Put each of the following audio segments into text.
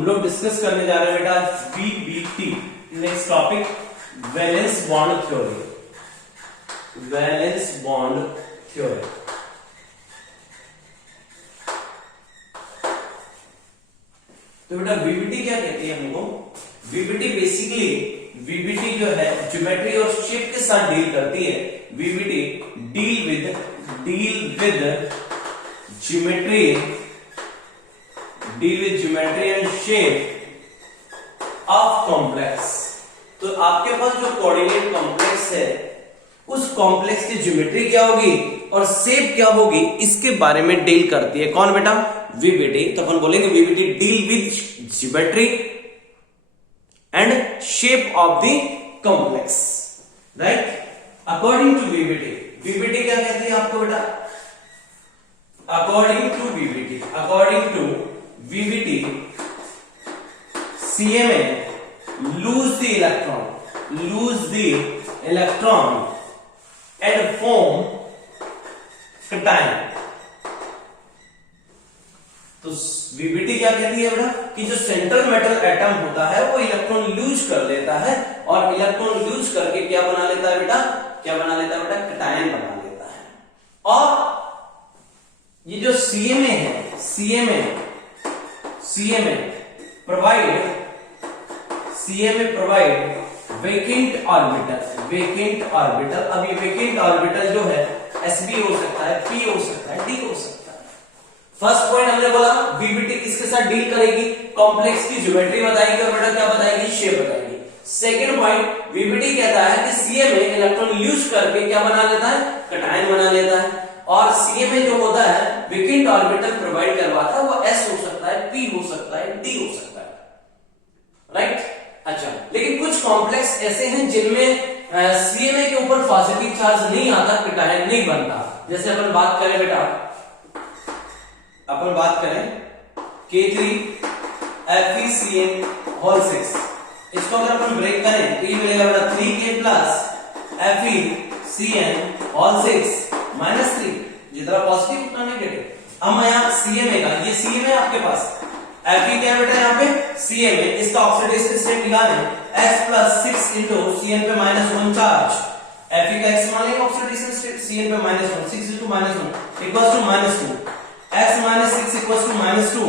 हम लोग डिस्कस करने जा रहे हैं बेटा VBT. Next topic valence bond theory. Valence bond theory तो बेटा वीबीटी क्या कहती है हमको? वीबीटी बेसिकली वीबीटी जो है ज्योमेट्री और शेप के साथ डील करती है। VBT deal with geometry and shape of complex. तो आपके पास जो कोऑर्डिनेट कॉम्प्लेक्स है उस कॉम्प्लेक्स की ज्योमेट्री क्या होगी और शेप क्या होगी, इसके बारे में डील करती है। कौन बेटा? वीबीटी। तो अपन बोलेंगे VBT deal with geometry and shape of the complex, right? According to VBT, VBT क्या कहती है आपको बेटा? According to VBT CMA lose the electron and form cation। तो वीबीटी क्या कहती है बेटा कि जो सेंट्रल मेटल एटम होता है वो इलेक्ट्रॉन लूज कर लेता है और इलेक्ट्रॉन लूज करके क्या बना लेता है बेटा? क्या बना लेता है बेटा? कैटायन बना लेता है। और ये जो CMA है, CMA प्रोवाइड वेकेंट ऑर्बिटल। अब ये वेकेंट ऑर्बिटल जो है SB हो सकता है, P हो सकता है, D हो सकता है। फर्स्ट पॉइंट हमने बोला वीबीटी किसके साथ डील करेगी? कॉम्प्लेक्स की ज्योमेट्री बताएगी और बेटा क्या बताएगी? शेप बताएगी। सेकंड पॉइंट वीबीटी कहता है कि CMA इलेक्ट्रॉन यूज करके क्या बना लेता है? कैटायन बना लेता है। और CMA जो होता है वेकेंट ऑर्बिटल प्रोवाइड करवाता है, वो S हो सकता है, P हो सकता है, D हो सकता है, राइट? अच्छा, लेकिन कुछ कॉम्प्लेक्स ऐसे हैं जिनमें CMA के ऊपर पॉजिटिव चार्ज नहीं आता, कैटायन नहीं बनता। जैसे अपन बात करें बेटा, अपन बात करें K3FeCN6, इसको अगर अपन ब्रेक करें तो ये मिलेगा बेटा 3K प्लस FeCN6 माइनस 3, जितना पॉजिटिव उतना नेगेटिव। अब मैं यहाँ CMA का, ये CMA आपके पास, Fe क्या बेटा यहाँ पे? CMA, इसका ऑक्सीडेशन स्टेट निकालें X प्लस 6 इंटू CN पे माइनस 1 चार्ज। Fe का X मान लेंगे ऑक्सीडेशन स्टेट, CN पे minus 1, 6 into minus 1 equals to minus 2, X minus 6 equals to minus 2,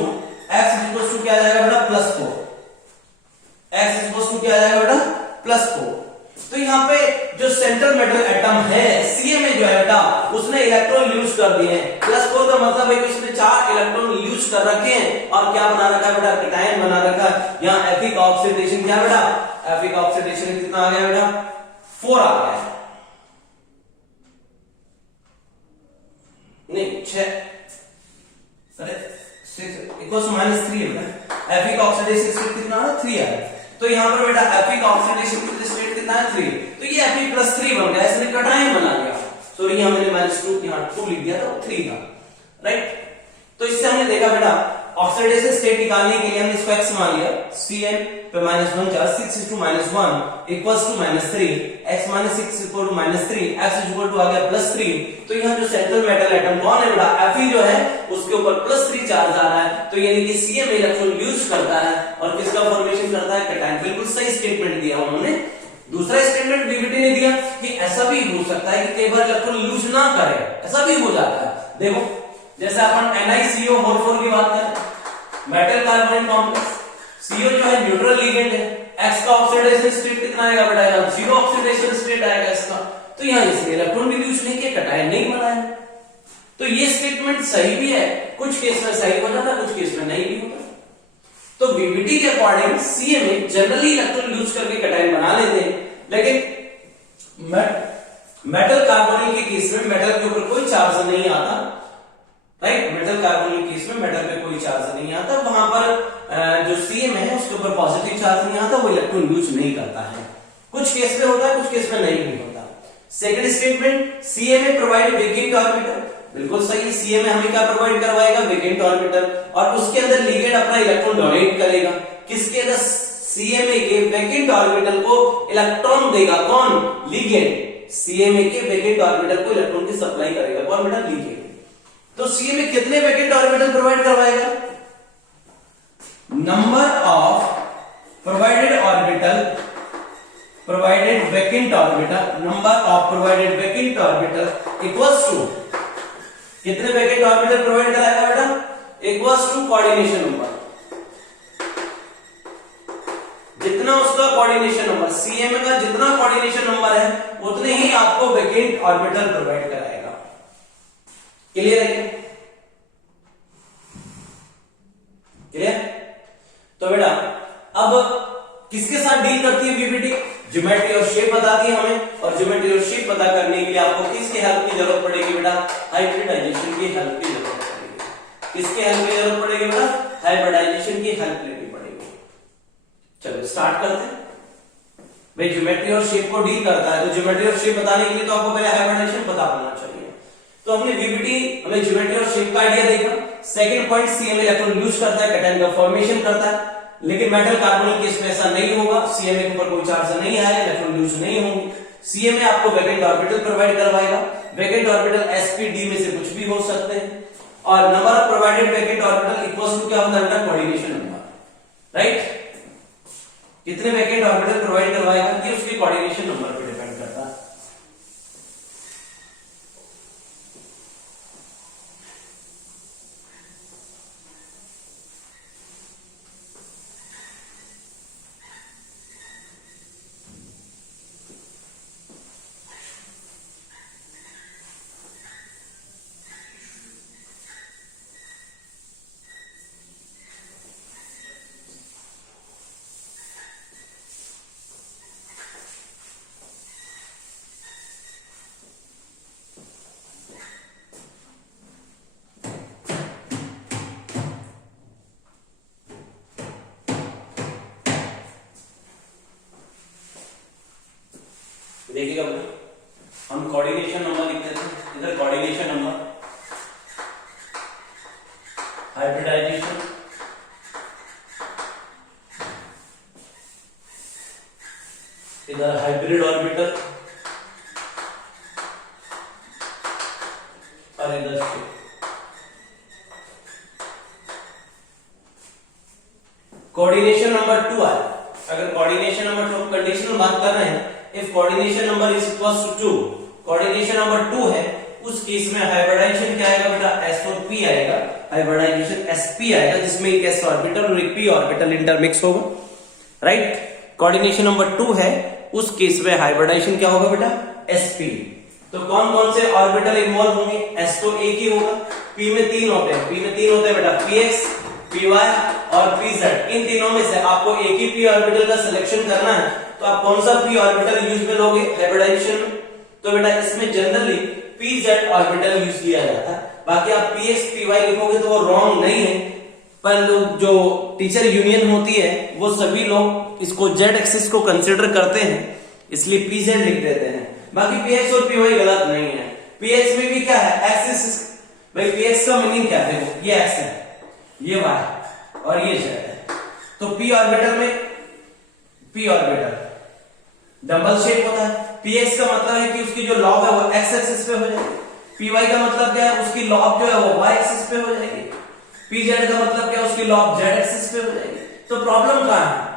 X equals to क्या आ जाएगा बेटा? प्लस 4। X इक्वल्स टू क्या आ जाएगा बेटा? प्लस 4। तो यहाँ पे जो सेंट्रल मेटल एटम है CMA जो है बेटा, उसने इलेक्ट्रॉन यूज कर दिए हैं। प्लस 4 का मतलब है कि उसने 4 इलेक्ट्रॉन यूज कर रखे हैं और क्या बना रखा है बेटा? कैटायन बना रखा है। यहाँ Fe का ऑक्सीडेशन क्या बेटा? Fe का ऑक्सीडेशन कितना आ गया बेटा? 4 आ गया, नहीं 6, अरे 6 इक्वल्स टू माइनस 3 है बेटा। Fe का ऑक्सीडेशन स्टेट कितना है? 3 है। तो यहाँ पर बेटा Fe का ऑक्सीडेशन स्टेट कितना है? 3। तो ये Fe प्लस 3 बन गया, इसने कैटायन बना लिया। सॉरी यहाँ मैंने माइनस 2 यहाँ 2 लिख दिया था, 3 था, राइट? तो इससे हमने देखा बेटा ऑक्सीडेशन स्टेट निकालने के लिए हमने इसको X मान लिया, CN पे minus 1 charge, 6 into minus 1 equals to minus 3, X minus 6 equal to minus 3, X equal to आ गया प्लस 3। तो यहाँ जो सेंट्रल मेटल एटम कौन है बेटा? Fe जो है उसके ऊपर प्लस 3 चार्ज आ रहा है, तो यानी कि CMA इलेक्ट्रॉन यूज करता है और किसका फॉर्मेशन करता है? कैटायन। बिल्कुल सही स्टेटमेंट दिया उन्होंने। दूसरा स्टेटमेंट वीबीटी ने दिया कि ऐसा भी हो सकता है कि कई बार इलेक्ट्रॉन यूज ना करे, ऐसा भी हो जाता है। देखो जैसे अपन NiCO4 की बात करें, मेटल कार्बोनिक कॉम्प्लेक्स, CO जो है न्यूट्रल लिगेंड है, X का ऑक्सीडेशन स्टेट कितना आएगा बेटा? यहाँ 0 ऑक्सीडेशन स्टेट आएगा इसका। तो यहाँ इसने इलेक्ट्रॉन भी यूज नहीं किया, कैटायन नहीं बनाया। तो ये स्टेटमेंट सही भी है, कुछ केस में सही हो जाता, कुछ केस में नहीं भी होता। तो वीबीटी के according CMA generally electron use करके कैटायन बना लेते हैं, लेकिन मेटल कार्बोनिल के केस में मेटल के ऊपर कोई चार्ज नहीं आता, राइट? मेटल कार्बोनिल के केस में मेटल पे कोई चार्ज नहीं आता, वहां पर जो CMA है उसके ऊपर पॉजिटिव चार्ज नहीं आता, वो इलेक्ट्रॉन यूज नहीं करता है। कुछ केस में होता है, कुछ केस में नहीं भी होता। Second statement CMA provide vacant orbital, बिल्कुल सही है। CMA हमें क्या प्रोवाइड करवाएगा? वेकेंट ऑर्बिटल, और उसके अंदर लिगेंड अपना इलेक्ट्रॉन डोनेट करेगा। किसके अंदर? CMA के वेकेंट ऑर्बिटल को इलेक्ट्रॉन देगा। कौन? लिगेंड। CMA के वेकेंट ऑर्बिटल को इलेक्ट्रॉन की सप्लाई करेगा। कौन बेटा? लिगेंड। तो CMA कितने वेकेंट ऑर्बिटल प्रोवाइड करवाएगा? number of provided vacant orbital number of provided vacant orbital equals to कितने vacant orbital प्रोवाइड कराएगा बेटा, equals to coordination number, जितना उसका कोऑर्डिनेशन नंबर सीएम का जितना कोऑर्डिनेशन नंबर है उतने ही आपको वैकेंट ऑर्बिटल प्रोवाइड कराएगा। क्लियर है? क्लियर? तो बेटा अब किसके साथ डील करती है वीबीटी? ज्योमेट्री और शेप बताती है हमें, और ज्योमेट्री और शेप पता करने के लिए आपको किसके हेल्प की जरूरत पड़ेगी बेटा? हाइब्रिडाइजेशन की हेल्प की जरूरत पड़ेगी। किसके हेल्प की जरूरत पड़ेगी बेटा? हाइब्रिडाइजेशन की हेल्प लेनी पड़ेगी। चलो स्टार्ट करते हैं। भाई ज्योमेट्री और शेप को डील करता है तो ज्योमेट्री और शेप बताने के लिए तो आपको पहले हाइब्रिडाइजेशन पता होना चाहिए। तो अपने वीबीटी हमें ज्योमेट्री और शेप का आइडिया देगा। Second point CM electron use करता है, कैटायन का फॉर्मेशन करता है, लेकिन मेटल कार्बोनिल केस में ऐसा नहीं होगा। सीएमए के ऊपर कोई चार्ज नहीं आएगा, इलेक्ट्रॉन यूज नहीं होंगे। सीएमए आपको वैकेंट ऑर्बिटल प्रोवाइड करवाएगा। वैकेंट ऑर्बिटल एसपी में से कुछ भी हो सकते हैं, और number of provided vacant orbital equals to क्या होता है? Coordination number. राइट? कितने वैकेंट ऑर्बिटल प्रोवाइड करवाएगा ये उसके कोऑर्डिनेशन नंबर पर डिपेंड करता है। देखिएगा हम कोऑर्डिनेशन नंबर लिखते थे, इधर कोऑर्डिनेशन नंबर, हाइब्रिडाइजेशन, इधर हाइब्रिड ऑर्बिटल, और इधर कोऑर्डिनेशन नंबर 2 आए। अगर कोऑर्डिनेशन नंबर 2 कंडीशनल बात कर रहे हैं, if coordination number is equals to 2, coordination number 2 है, उस केस में हाइब्रिडाइजेशन क्या आएगा बेटा? एस और पी आएगा। हाइब्रिडाइजेशन एसपी आएगा, जिसमें एक एस ऑर्बिटल और एक पी ऑर्बिटल इंटरमिक्स होगा। राइट? कोऑर्डिनेशन नंबर 2 है, उस केस में हाइब्रिडाइजेशन क्या होगा बेटा? एसपी। तो कौन कौन से ऑर्बिटल इन्वॉल्व होंगे? एस तो एक ही होगा, पी में 3 होते हैं, पी में 3 होते हैं बेटा, पीएक्स, पीवाई और पीजेड। इन तीनों में से आपको एक ही पी ऑर्बिटल का सिलेक्शन करना है, तो आप कौन सा पी ऑर्बिटल यूज में लोगे हाइब्रिडाइजेशन में? तो बेटा इसमें जनरली पीजेड ऑर्बिटल यूज किया जाता है। बाकी आप पीएक्स पीवाई लिखोगे तो वो रॉन्ग नहीं है, पर जो टीचर यूनियन होती है वो सभी लोग इसको जेड एक्सिस को कंसीडर करते हैं, इसलिए पीजेड लिख देते हैं। बाकी पीएक्स और पीवाई गलत नहीं है। पीएक्स में भी क्या है? एक्सिस। भाई पीएक्स का मीनिंग क्या है? देखो ये एक्स है, ये वाई और ये जेड है। तो पी ऑर्बिटल में पी ऑर्बिटल डबल शेप होता है। पीएक्स का मतलब है कि उसकी जो लॉब है वो एक्स एक्सिस पे हो जाएगी। पीवाई का मतलब क्या है? उसकी लॉब जो है वो वाई एक्सिस पे हो जाएगी। पीजेड का मतलब क्या है? उसकी लॉब जेड एक्सिस पे हो जाएगी। तो प्रॉब्लम कहां है?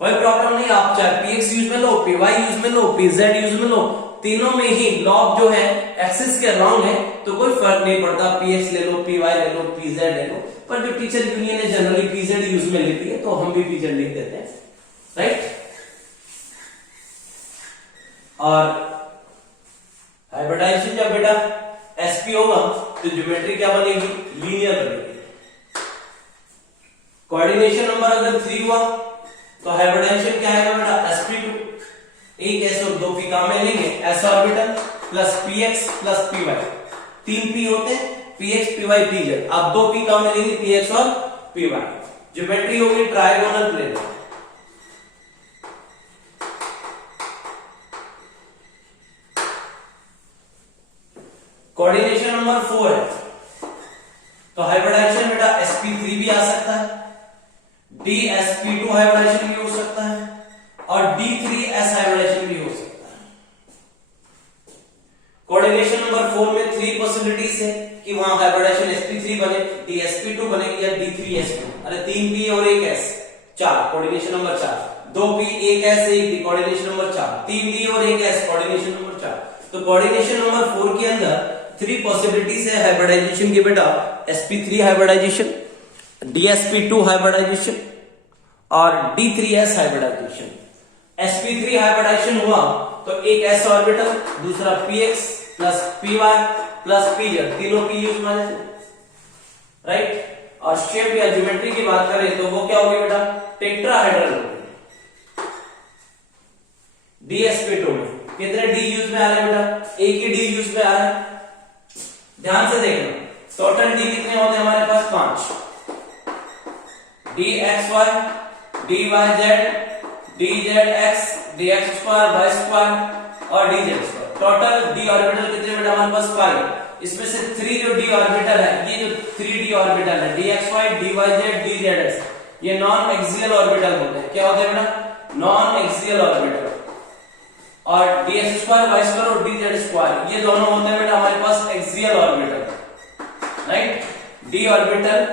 कोई प्रॉब्लम नहीं, आप चाहे पीएक्स यूज में लो, पीवाई यूज में लो, पीजेड यूज में लो, तीनों में ही लॉब जो है एक्सिस के रॉन्ग है, तो कोई फर्क नहीं पड़ता। पीएक्स ले लो, पीवाई ले लो, पीजेड ले लो, पर जो टीचर यूनियन है जनरली पीजेड यूज में लेती है, तो हम भी पीजेड लिख देते हैं। राइट? और हाइब्रिडाइजेशन जब बेटा एसपी होगा तो ज्योमेट्री क्या बनेगी? लीनियर बनेगी। कोऑर्डिनेशन नंबर अगर 3 हुआ तो हाइब्रिडाइजेशन क्या आएगा बेटा? sp2। एक एस और 2 पी काम में लेंगे, s orbital plus px plus py, 3 p होते हैं, पीएक्स पीवाई पीजेड। अब 2 पी काम में लेंगे, पीएक्स और पीवाई। ज्योमेट्री होगी ट्रायगोनल प्लेन। कोऑर्डिनेशन नंबर 4 है, तो हाइब्रिडाइजेशन बेटा sp3 भी आ सकता है, dsp2 हाइब्रिडाइजेशन भी हो सकता है, और d3s हाइब्रिडाइजेशन भी हो सकता है। कोऑर्डिनेशन नंबर 4 में 3 पॉसिबिलिटीज है। कि वहां हाइब्रिडाइजेशन sp3 बने, dsp2 बनेगी या d3s। अरे 3p और 1s 4, coordination number 4, 2p 1s 1d, coordination number 4, 3d और 1s, कोऑर्डिनेशन नंबर 4। तो कोऑर्डिनेशन नंबर 4 के अंदर 3 पॉसिबिलिटीज है हाइब्रिडाइजेशन की बेटा, sp3 हाइब्रिडाइजेशन, dsp2 हाइब्रिडाइजेशन और d3s हाइब्रिडाइजेशन। sp3 हाइब्रिडाइजेशन हुआ तो एक s ऑर्बिटल, दूसरा px प्लस py प्लस pz, तीनों p यूज माने, राइट। और शेप या ज्योमेट्री की बात करें तो वो क्या होगी बेटा, टेट्राहेड्रल होगी। dsp2 में कितने d यूज में आ रहे हैं बेटा, एक ही d यूज में आ रहा है। ध्यान से देखना, टोटल d कितने होते हैं हमारे पास, 5, dxy, dyz, dzx, dx square, y square और dz square. Total d orbital कितने बेटा हमारे पास 5। इसमें से 3 जो d ऑर्बिटल है, ये जो 3d ऑर्बिटल है, dxy, dyz, dzx, ये नॉन एक्सियल ऑर्बिटल होते हैं। क्या होते हैं बेटा, नॉन एक्सियल ऑर्बिटल। और dx स्क्वायर, y स्क्वायर और dz स्क्वायर, ये दोनों होते हैं बेटा हमारे पास axial orbital, right. d orbital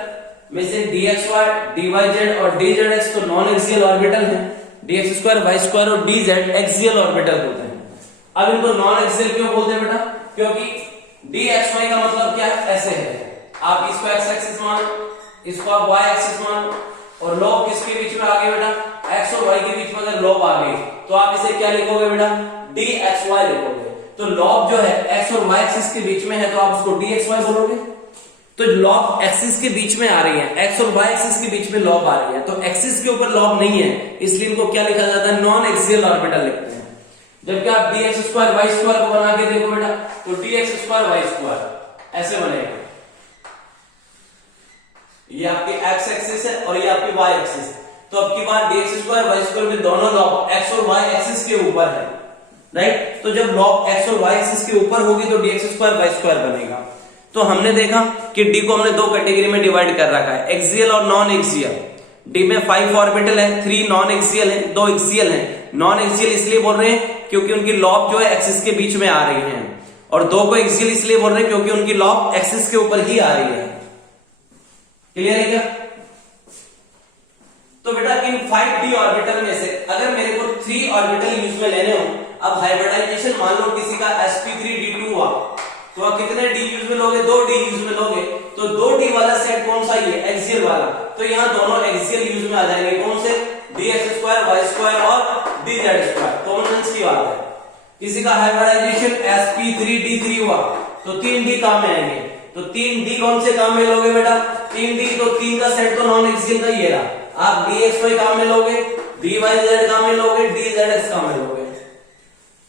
में से dxy, dyz और dzx तो नॉन एक्सियल ऑर्बिटल है, dx स्क्वायर, y स्क्वायर और dz एक्सियल ऑर्बिटल होते हैं। अब इनको नॉन एक्सियल क्यों बोलते हैं बेटा, क्योंकि dxy का मतलब क्या है, ऐसे है, आप इसको x एक्सिस मानो, इसको आप y एक्सिस मानो, और लॉब किसके बीच में आ गए बेटा, x और y के बीच में अगर लॉब आ गई तो आप इसे क्या लिखोगे बेटा, dxy लिखोगे। तो लॉब जो है x और y एक्सिस के बीच में है तो आप उसको dxy बोलोगे। तो लॉब एक्सिस के बीच में आ रही है, x और y एक्सिस के बीच में लॉब आ रही है, तो एक्सिस के ऊपर लॉब नहीं है, इसलिए इनको क्या लिखा जाता है, नॉन एक्सियल ऑर्बिटल लिखते हैं। जबकि आप dx स्क्वायर y स्क्वायर को बना के देखो बेटा, तो dx स्क्वायर y स्क्वायर ऐसे बनेगा, ये आपकी x एक्सिस है और ये आपकी y एक्सिस है। तो अब की बात dx स्क्वायर y स्क्वायर में दोनों लॉब x और y एक्सिस के ऊपर है, राइट। तो जब लॉब x और y एक्सिस के ऊपर होगी तो dx स्क्वायर y स्क्वायर बनेगा। तो हमने देखा कि d को हमने 2 कैटेगरी में डिवाइड कर रखा है, एक्सियल और नॉन एक्सियल। d में 5 ऑर्बिटल है, 3 नॉन एक्सियल है, 2 एक्सियल है। नॉन एक्सियल इसलिए बोल रहे हैं क्योंकि उनकी लॉब जो है एक्सिस के बीच में आ रही है, और 2 को एक्सियल इसलिए बोल रहे हैं क्योंकि उनकी लॉब एक्सिस के ऊपर ही आ रही है। क्लियर है क्या? तो बेटा इन 5d ऑर्बिटल में से अगर मेरे को 3 ऑर्बिटल यूज में लेने हो, अब हाइब्रिडाइजेशन मान लो किसी का sp3d2 हुआ, तो आप कितने d यूज में लोगे, 2d यूज में लोगे। तो 2d वाला सेट कौन सा ही है, एक्सियल वाला, तो यहाँ दोनों एक्सियल यूज में आ जाएंगे। कौन से, dx स्क्वायर, y स्क्वायर और dz स्क्वायर, कॉमन सेंस की बात है। किसी का हाइब्रिडाइजेशन sp3d3 हुआ तो 3d काम में आएंगे, तो 3d कौन से काम में लोगे बेटा, 3d, तो 3 का सेट तो नॉन एक्सियल का ही है, आप dxy काम में लोगे, dyz काम में लोगे, dzx काम में लोगे।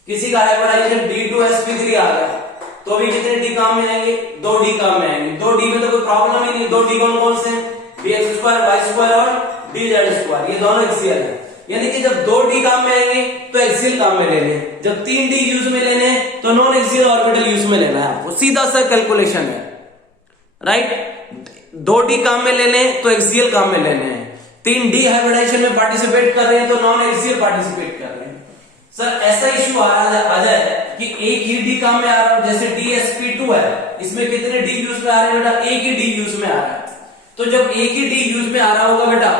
किसी का हाइब्रिडाइजेशन d2sp3 आ गया तो भी कितने d काम में आएंगे, 2d काम में आएंगे। 2d में तो कोई प्रॉब्लम ही नहीं, 2d कौन से हैं, dx स्क्वायर, y स्क्वायर और dz स्क्वायर, ये दोनों एक्सियल है। यानी कि जब 2d काम में आएंगे तो एक्सियल काम में लेने हैं, जब 3d यूज में लेने हैं तो नॉन एक्सियल ऑर्बिटल यूज में लेना है आपको, सीधा सा कैलकुलेशन है, राइट। 2d काम में लेने हैं तो एक्सियल काम में लेने हैं, 3d हाइब्रिडाइजेशन में पार्टिसिपेट कर रहे हैं तो नॉन एक्सियल पार्टिसिपेट कर रहे हैं। सर ऐसा इश्यू आ जाए कि एक ही d काम में आ रहा है, जैसे dsp2 है, इसमें कितने d यूज में आ रहे हैं बेटा, एक ही d यूज में आ रहा है। तो जब एक ही d यूज में आ रहा होगा बेटा,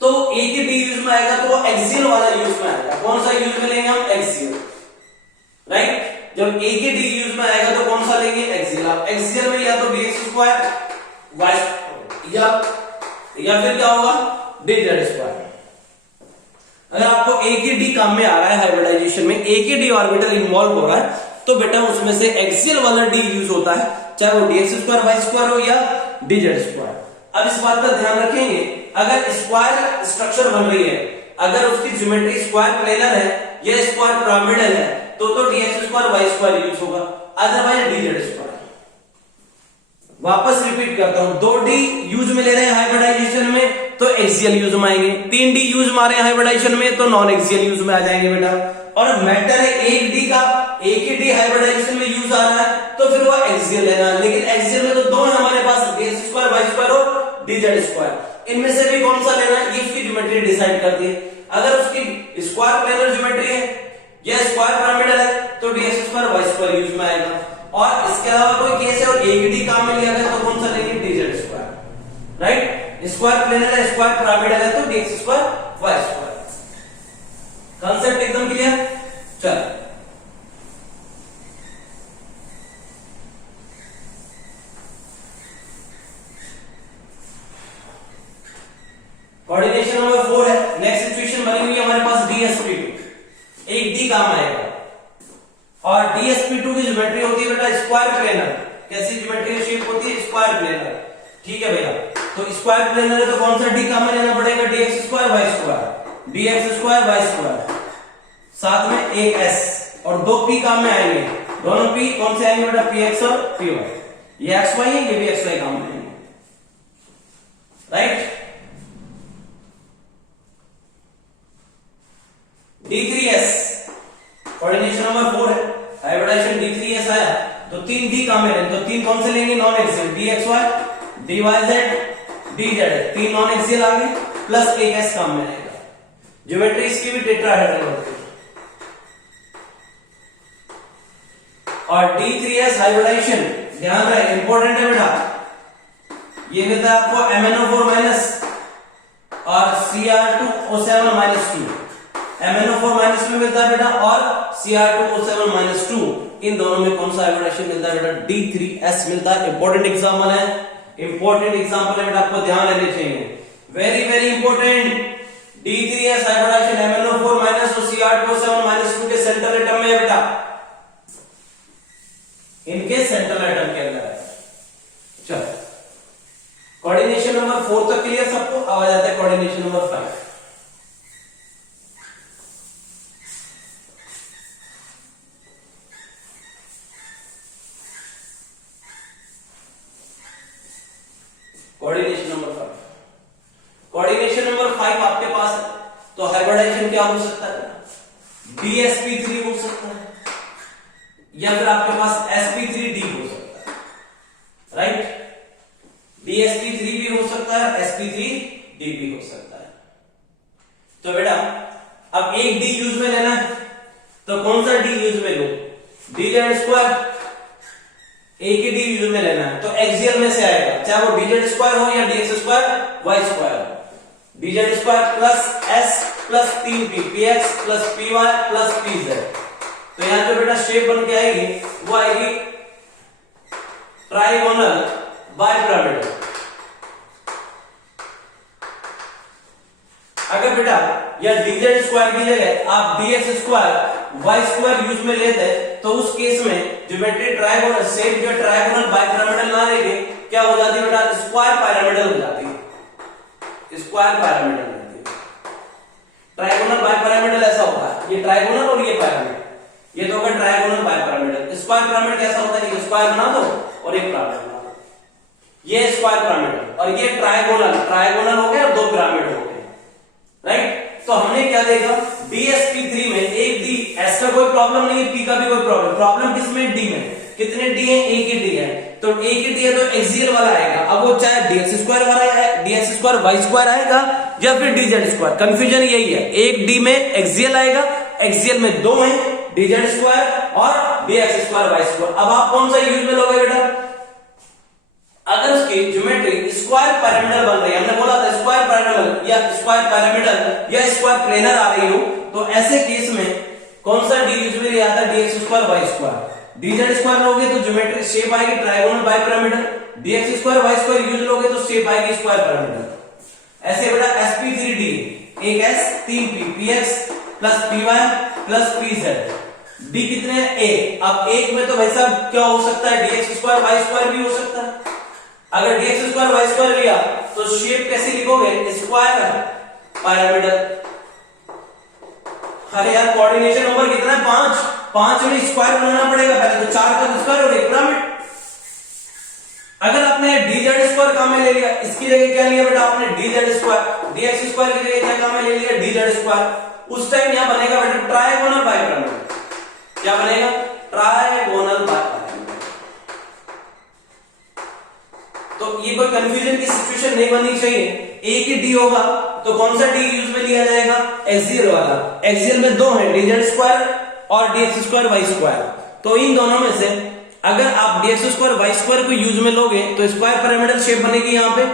तो एक ही d यूज में आएगा तो वो एक्सियल वाला यूज में आएगा। कौन सा यूज में लेंगे हम, एक्सियल, राइट। जब एक ही d यूज में आएगा तो कौन सा लेंगे, एक्सियल। आप एक्सियल में या तो dx स्क्वायर y या फिर क्या होगा, dz स्क्वायर। अगर आपको एक ही d काम में आ रहा है हाइब्रिडाइजेशन में, एक ही d ऑर्बिटल इन्वॉल्व हो रहा है, तो बेटा उसमें से एक्सियल वाला d यूज होता है, चाहे वो dx स्क्वायर y स्क्वायर हो या dz स्क्वायर। अब इस बात का ध्यान रखेंगे, अगर स्क्वायर स्ट्रक्चर बन रही है, अगर उसकी ज्योमेट्री स्क्वायर प्लेनर है या स्क्वायर पिरामिडल है, तो dx square y square use होगा, अदरवाइज dz स्क्वायर। वापस रिपीट करता हूं, 2d यूज में ले रहे हैं हाइब्रिडाइजेशन में तो एक्सियल यूज में आएंगे, 3d यूज मारे हाइब्रिडाइजेशन में तो नॉन एक्सियल यूज में आ जाएंगे बेटा। और मैटर है एक d का, एक ही d हाइब्रिडाइजेशन में यूज आ रहा है तो फिर वो एक्सियल लेना है, लेकिन एक्सियल में तो दो है हमारे पास, dx स्क्वायर y स्क्वायर और dz स्क्वायर। इनमें से भी कौन सा लेना है, ये उसकी ज्योमेट्री डिसाइड करती है। अगर उसकी स्क्वायर प्लेनर ज्योमेट्री है या स्क्वायर पिरामिडल है तो dx square y square use में आएगा, और इसके अलावा कोई केस है और एक डी काम में लिया गया तो कौन सा लेंगे, dz square, right. Square planar है, स्क्वायर पिरामिडल है तो dx square y square. Concept एकदम क्लियर। चल कोऑर्डिनेशन नंबर 4 है। नेक्स्ट सिचुएशन बनी हुई है हमारे पास dsp2, एक डी काम आएगा और dsp2 की ज्योमेट्री होती है बेटा स्क्वायर प्लेनर। कैसी ज्योमेट्री शेप होती है, स्क्वायर प्लेनर, ठीक है भैया। तो स्क्वायर प्लेनर है तो कौन सा डी काम में लेना पड़ेगा, dx square y square, dx square y square, साथ में एक s और दो p काम में आएंगे। दोनों p कौन से आएंगे बेटा, px और py। ये xy है, ये भी xy काम में आएंगे, राइट। d3s कोऑर्डिनेशन नंबर 4 है, हाइब्रिडाइजेशन d3s आया तो तीन डी काम में, तो तीन कौन से लेंगे, non axial, dxy, dyz, dz, तीन नॉन एक्सियल आ गए प्लस एक s काम में आएगा। ज्योमेट्री इसकी भी टेट्राहेड्रल होती है। और d3s हाइब्रिडाइजेशन ध्यान रहे, इंपॉर्टेंट है बेटा, ये मिलता है आपको MnO4 माइनस और Cr2O7 -2। MnO4 माइनस में मिलता है बेटा और Cr2O7 -2, इन दोनों में कौन सा हाइब्रिडाइजेशन मिलता है बेटा, d3s मिलता है। इंपॉर्टेंट एग्जाम्पल है, इंपॉर्टेंट एग्जाम्पल है बेटा, आपको ध्यान रहने चाहिए, very very important. d3s hybridisation MnO4 minus और Cr2O7 -2 के सेंट्रल एटम में है बेटा, इनके सेंट्रल एटम के अंदर है। चलो कोऑर्डिनेशन नंबर 4 तक क्लियर सबको। अब आ जाता है coordination number 5। Coordination number 5, coordination number 5 आपके पास है तो हाइब्रिडाइजेशन क्या हो सकता है, dsp3 हो सकता है या फिर आपके पास sp3d हो सकता है, राइट। dsp3 भी हो सकता है, sp3d भी हो सकता है। तो बेटा अब एक d यूज में लेना है तो कौन सा d यूज में लो, dz स्क्वायर, एक ही डी यूज में लेना है तो एक्सियल में से आएगा, चाहे वो dz स्क्वायर हो या dx square y square, dz square plus s plus 3p, px प्लस py प्लस pz। तो यहां जो बेटा शेप बन के आएगी वो आएगी ट्राइगोनल बाइपिरामिडल। अगर बेटा या dz स्क्वायर की जगह आप dx square y square use में लेते तो उस केस में ज्योमेट्री ट्राइगोनल शेप जो ट्राइगोनल बाइपिरामिडल ना रहेगी, क्या हो जाती है बेटा, स्क्वायर पिरामिडल हो जाती है, स्क्वायर पिरामिडल होती है। ट्राइगोनल बाइपिरामिडल ऐसा होता है, ये ट्राइगोनल और ये पिरामिड, ये तो होगा ट्राइगोनल बाइपिरामिडल। स्क्वायर पिरामिड कैसा होता है, ये स्क्वायर बना दो और एक पिरामिड बना दो, ये स्क्वायर पिरामिड और ये ट्राइगोनल, ट्राइगोनल हो गया और दो पिरामिड हो गए, राइट। तो हमने क्या देखा, dsp3 में एक डी, s का कोई प्रॉब्लम नहीं है, p का भी कोई प्रॉब्लम किसमें, d में। कितने डी है, एक ही डी है, तो एक ही डी है तो एक्सियल वाला आएगा। अब वो चाहे dx स्क्वायर वाला है, dx स्क्वायर y स्क्वायर आएगा या फिर dz स्क्वायर, कंफ्यूजन यही है, एक डी में एक्सियल आएगा, एक्सियल में दो है, dz स्क्वायर और dx स्क्वायर y स्क्वायर। अब आप कौन सा यूज में लोगे बेटा, अगर उसकी ज्योमेट्री स्क्वायर पिरामिडल बन रही है, हमने बोला था स्क्वायर पिरामिडल या स्क्वायर पिरामिडल या स्क्वायर प्लेनर आ रही हो, तो ऐसे केस में कौन सा डी यूज में लिया था, dx square y square. dz square लोगे तो ज्योमेट्री शेप आएगी trigonal bipyramidal, dx square y square use लोगे तो शेप आएगी स्क्वायर पिरामिडल। ऐसे बेटा sp3d, एक s 3p, px प्लस py प्लस pz, d कितने हैं, एक। अब एक में तो भाई साहब क्या हो सकता है, dx स्क्वायर y स्क्वायर भी हो सकता है। अगर dx स्क्वायर y स्क्वायर लिया तो शेप कैसे लिखोगे, स्क्वायर पिरामिडल। अरे यार कोऑर्डिनेशन नंबर कितना है, 5, 5 में स्क्वायर बनाना पड़ेगा पहले, तो 4 का स्क्वायर और एक पिरामिड। अगर आपने dz स्क्वायर काम में ले लिया, इसकी जगह क्या लिया बेटा आपने, dz स्क्वायर, dx स्क्वायर की जगह क्या काम में ले लिया, dz स्क्वायर। उस टाइम यहां बनेगा बेटा ट्राइगोनल बाइपिरामिडल। क्या बनेगा, ट्राइगोनल बाइपिरामिडल। तो ये कोई कंफ्यूजन की सिचुएशन नहीं बननी चाहिए, एक ही डी होगा तो कौन सा डी यूज में लिया जाएगा, एक्सियल वाला। एक्सियल में दो है, dz स्क्वायर और dx स्क्वायर y स्क्वायर, तो इन दोनों में से अगर आप dx स्क्वायर वाई स्क्वायर को यूज में लोगे तो स्क्वायर पिरामिडल शेप बनेगी यहां पे,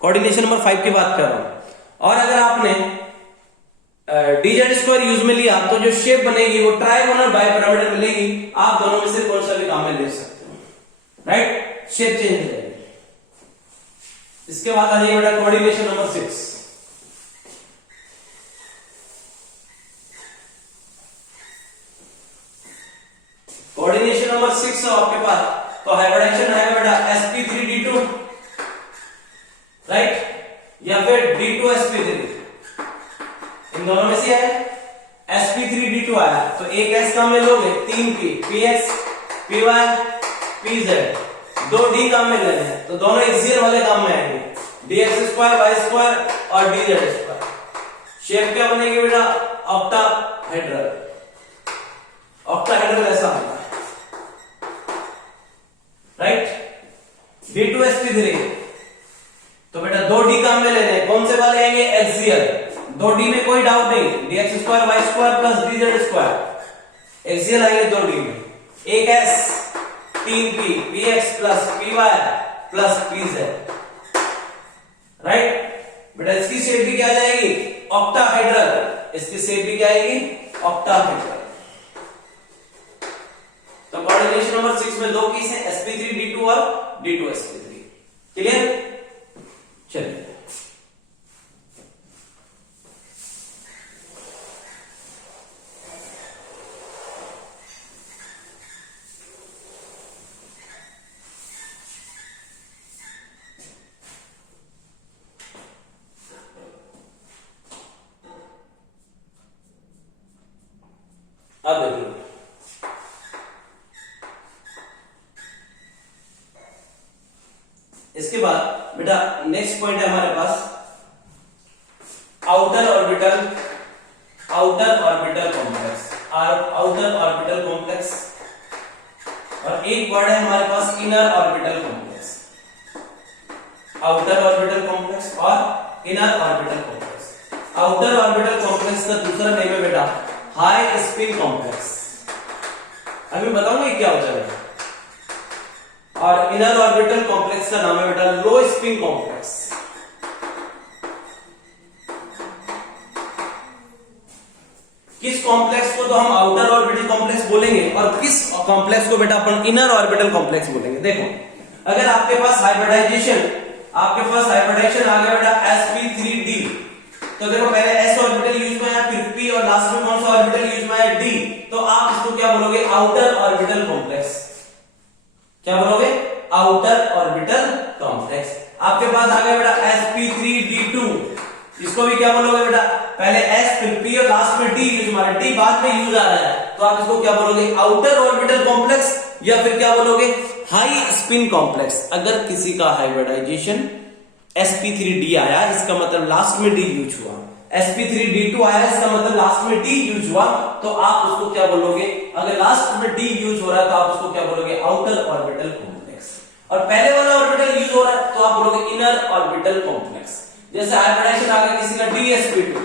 कोऑर्डिनेशन नंबर 5 की बात कर रहा हूं। और अगर आपने dz स्क्वायर यूज में लिया तो जो शेप बनेगी वो ट्राइगोनल बाइपिरामिडल मिलेगी। आप दोनों में से कौन सा भी काम में ले सकते हो, राइट, शेप चेंज हो जाएगी। इसके बाद आ जाइए बेटा कोऑर्डिनेशन नंबर 6। कोऑर्डिनेशन नंबर 6 है आपके पास, तो हाइब्रिडाइजेशन है बेटा sp3d2, राइट, या फिर d2sp3, इन दोनों में से है। sp3d2 आया तो एक s काम में लोगे, 3p, px, py, pz, 2d काम में लेने हैं तो दोनों एक्सियल वाले काम में आएंगे, dx स्क्वायर वाई स्क्वायर और dz स्क्वायर। शेप क्या बनेगी बेटा, ऑक्टाहेड्रल, ऑक्टाहेड्रल ऐसा होगा, राइट। d2sp3 तो बेटा 2d काम में लेने, कौन से वाले आएंगे, एक्सियल, 2d में कोई डाउट नहीं, dx square y square plus dz square axial आएंगे 2d में। एक s, 3p, px प्लस py प्लस pz, राइट बेटा। इसकी शेप भी क्या आ जाएगी, ऑक्टाहेड्रल, इसकी शेप भी क्या आएगी, ऑक्टाहेड्रल। तो कोऑर्डिनेशन नंबर 6 में दो केस है, sp3d2 और d2sp3, क्लियर। चलिए अब देखिए, इसके बाद बेटा नेक्स्ट पॉइंट है हमारे पास outer orbital complex, outer orbital complex, और एक वर्ड है हमारे पास inner orbital complex, outer orbital complex और inner orbital complex. Outer orbital complex का दूसरा नेम है बेटा हाई स्पिन कॉम्प्लेक्स, अभी बताऊंगा क्या होता है। और इनर ऑर्बिटल कॉम्प्लेक्स का नाम है बेटा लो स्पिन कॉम्प्लेक्स। किस कॉम्प्लेक्स को तो हम आउटर ऑर्बिटल कॉम्प्लेक्स बोलेंगे और किस कॉम्प्लेक्स को बेटा अपन इनर ऑर्बिटल कॉम्प्लेक्स बोलेंगे। देखो अगर आपके पास हाइब्रिडाइजेशन आ गया बेटा sp3d, तो देखो पहले s ऑर्बिटल यूज में आया, फिर p और लास्ट में कौन सा ऑर्बिटल यूज में आया, d, तो आप इसको क्या बोलोगे, आउटर ऑर्बिटल कॉम्प्लेक्स। क्या बोलोगे, आउटर ऑर्बिटल कॉम्प्लेक्स। आपके पास आ गया बेटा sp3d2, इसको भी क्या बोलोगे बेटा, पहले s फिर p और लास्ट में d यूज मारा, d बाद में यूज आ रहा है, तो आप इसको क्या बोलोगे, आउटर ऑर्बिटल कॉम्प्लेक्स, या फिर क्या बोलोगे, हाई स्पिन कॉम्प्लेक्स। अगर किसी का हाइब्रिडाइजेशन sp3d आया, इसका मतलब लास्ट में d यूज हुआ, sp3d2 आया, इसका मतलब लास्ट में d यूज हुआ, तो आप उसको क्या बोलोगे, अगर लास्ट में d यूज हो रहा है तो आप उसको क्या बोलोगे, आउटर ऑर्बिटल कॉम्प्लेक्स। और पहले वाला ऑर्बिटल यूज हो रहा है तो आप बोलोगे इनर ऑर्बिटल कॉम्प्लेक्स। जैसे हाइब्रिडाइजेशन आ गया किसी का dsp2,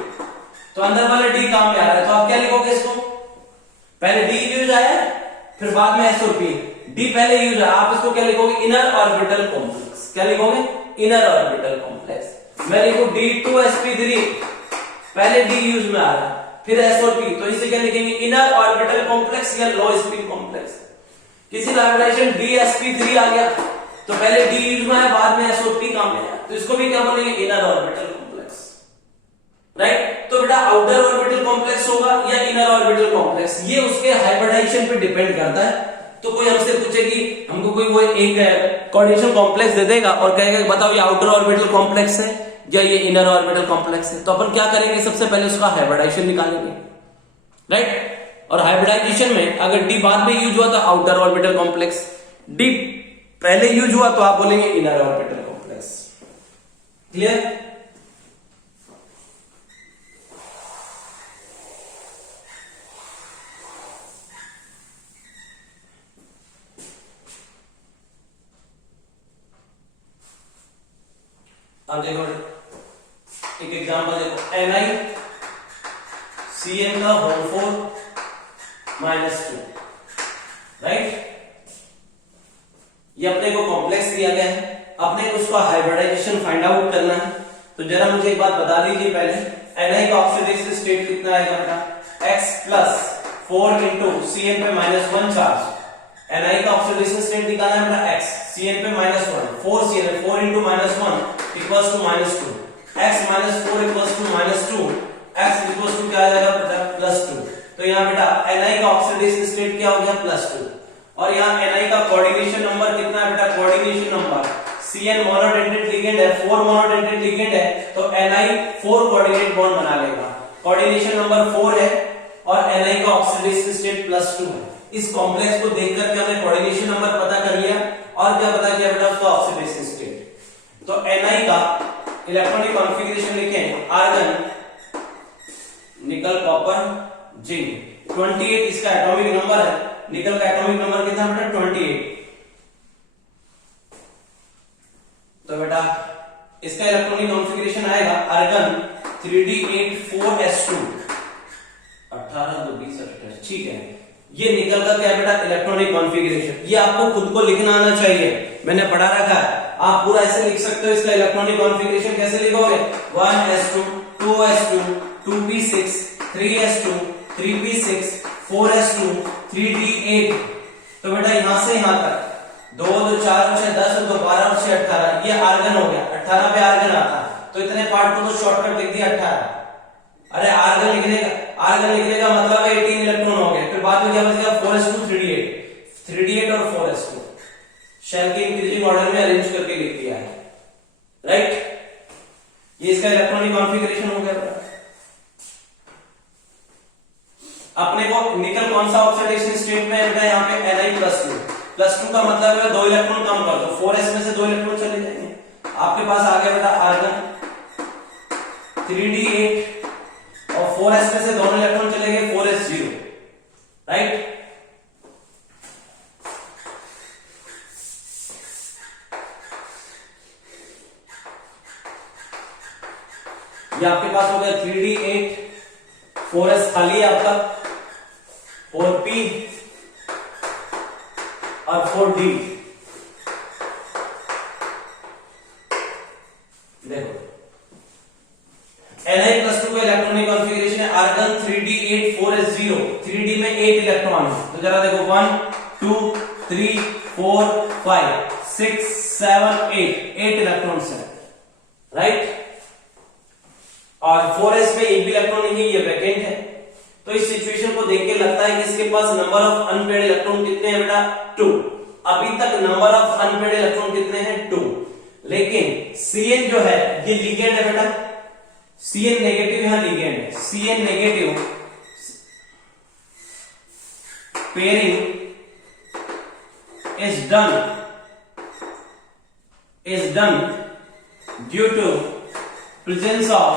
तो अंदर वाला d काम में आ रहा है, तो आप क्या लिखोगे इसको, पहले d यूज आया फिर बाद में s और p, d पहले यूज आया, आप इसको क्या लिखोगे, इनर ऑर्बिटल कॉम्प्लेक्स। क्या लिखोगे, इनर ऑर्बिटल कॉम्प्लेक्स। मैं लिखूं d2sp3, पहले d यूज में आ रहा है फिर s और p, तो इसे क्या लिखेंगे, इनर ऑर्बिटल कॉम्प्लेक्स या लो स्पिन कॉम्प्लेक्स। किसी का हाइब्रिडाइजेशन dsp3 आ गया तो पहले d यूज में आया, बाद में s और p काम में आया, तो इसको भी क्या बोलेंगे, इनर ऑर्बिटल कॉम्प्लेक्स, राइट। तो बेटा आउटर ऑर्बिटल कॉम्प्लेक्स होगा या इनर ऑर्बिटल कॉम्प्लेक्स, ये उसके हाइब्रिडाइजेशन पे डिपेंड करता है। तो कोई हमसे पूछे कि हमको कोई वो एक कोऑर्डिनेशन कॉम्प्लेक्स दे देगा और कहेगा कि बताओ ये आउटर ऑर्बिटल कॉम्प्लेक्स है या ये इनर ऑर्बिटल कॉम्प्लेक्स है, तो अपन क्या करेंगे, सबसे पहले उसका हाइब्रिडाइजेशन निकालेंगे, राइट। और हाइब्रिडाइजेशन में अगर डी बाद में यूज हुआ तो आउटर ऑर्बिटल कॉम्प्लेक्स, डी पहले यूज हुआ तो आप बोलेंगे इनर ऑर्बिटल कॉम्प्लेक्स। क्लियर। अब देखो एक एग्जांपल देखो, NiCN का होल 4 -2, राइट। ये अपने को कॉम्प्लेक्स दिया गया है, अपने को उसका हाइब्रिडाइजेशन फाइंड आउट करना है। तो जरा मुझे एक बात बता दीजिए पहले, Ni का ऑक्सीडेशन स्टेट कितना आएगा बेटा, x प्लस 4 इंटू Cn पे -1 चार्ज। Ni का ऑक्सीडेशन स्टेट निकालना है बेटा x, Cn पे -1, 4Cn, 4 into -1 equals to -2, x -4 equals to -2, x equals to क्या आ जाएगा बेटा, +2। तो यहाँ बेटा Ni का ऑक्सीडेशन स्टेट क्या हो गया, +2। और यहाँ Ni का कोऑर्डिनेशन नंबर कितना है बेटा, coordination number Cn monodentate ligand है, 4 मोनोडेंटेट लिगेंड है, तो Ni 4 कोऑर्डिनेट बॉन्ड बना लेगा, कोऑर्डिनेशन नंबर 4 है और Ni का ऑक्सीडेशन स्टेट +2 है। इस कॉम्प्लेक्स को देख करके हमने कोऑर्डिनेशन नंबर पता कर लिया और क्या पता किया बेटा, उसका ऑक्सीडेशन स्टेट। तो Ni का इलेक्ट्रॉनिक कॉन्फ़िगरेशन लिखें, आर्गन, निकल, कॉपर, जिंक। 28 इसका एटॉमिक नंबर है, निकल का एटॉमिक नंबर कितना बेटा, 28। तो बेटा इसका इलेक्ट्रॉनिक कॉन्फ़िगरेशन आएगा, आर्गन 3d8 4s2, 18 2 20 28, ठीक है। ये निकल का क्या बेटा, इलेक्ट्रॉनिक कॉन्फ़िगरेशन। ये आपको खुद को लिखना आना चाहिए, मैंने पढ़ा रखा है, आप पूरा ऐसे लिख सकते हो। इसका इलेक्ट्रॉनिक कॉन्फ़िगरेशन कैसे लिखोगे, 1s2 2s2 2p6 3s2 3p6 4s2 3d8। तो बेटा यहां से यहां तक 2 2 4 6 10 2 12 6 18, ये आर्गन हो गया, 18 पे आर्गन आता, तो इतने पार्ट को तो शॉर्टकट लिख दिया 18। अरे आर्गन लिखने का मतलब है 18 इलेक्ट्रॉन हो गए, फिर बाद में क्या बचेगा, 4s2 3d8 और 4s2 शेल के इंक्रीजिंग ऑर्डर में अरेंज करके लिख दिया है, राइट। ये इसका इलेक्ट्रॉनिक कॉन्फ़िगरेशन हो गया। अपने को निकल कौन सा ऑक्सीडेशन स्टेट में है बेटा, यहाँ पे Ni +2 का मतलब है 2 इलेक्ट्रॉन कम कर दो, 4s में से 2 इलेक्ट्रॉन चले जाएंगे, आपके पास आ गया बेटा आर्गन 3d8 और 4s में से दोनों इलेक्ट्रॉन चले गए 4s0, राइट। ये आपके पास हो गया 3d8, 4s खाली है आपका, 4p और 4d। देखो Ni+2 का इलेक्ट्रॉनिक कॉन्फ़िगरेशन है, आर्गन 3d8 4s0, 3d में 8 इलेक्ट्रॉन है, तो जरा देखो 1 2 3 4 5 6 7 8 इलेक्ट्रॉन है, राइट। और 4s में एक भी इलेक्ट्रॉन नहीं है, ये वैकेंट है। तो इस सिचुएशन को देख के लगता है कि इसके पास नंबर ऑफ अनपेड इलेक्ट्रॉन कितने हैं बेटा, 2। अभी तक नंबर ऑफ अनपेड इलेक्ट्रॉन कितने हैं, 2। लेकिन Cn जो है ये लिगेंड है बेटा, Cn नेगेटिव यहां लिगेंड है, Cn negative pairing is done due to presence of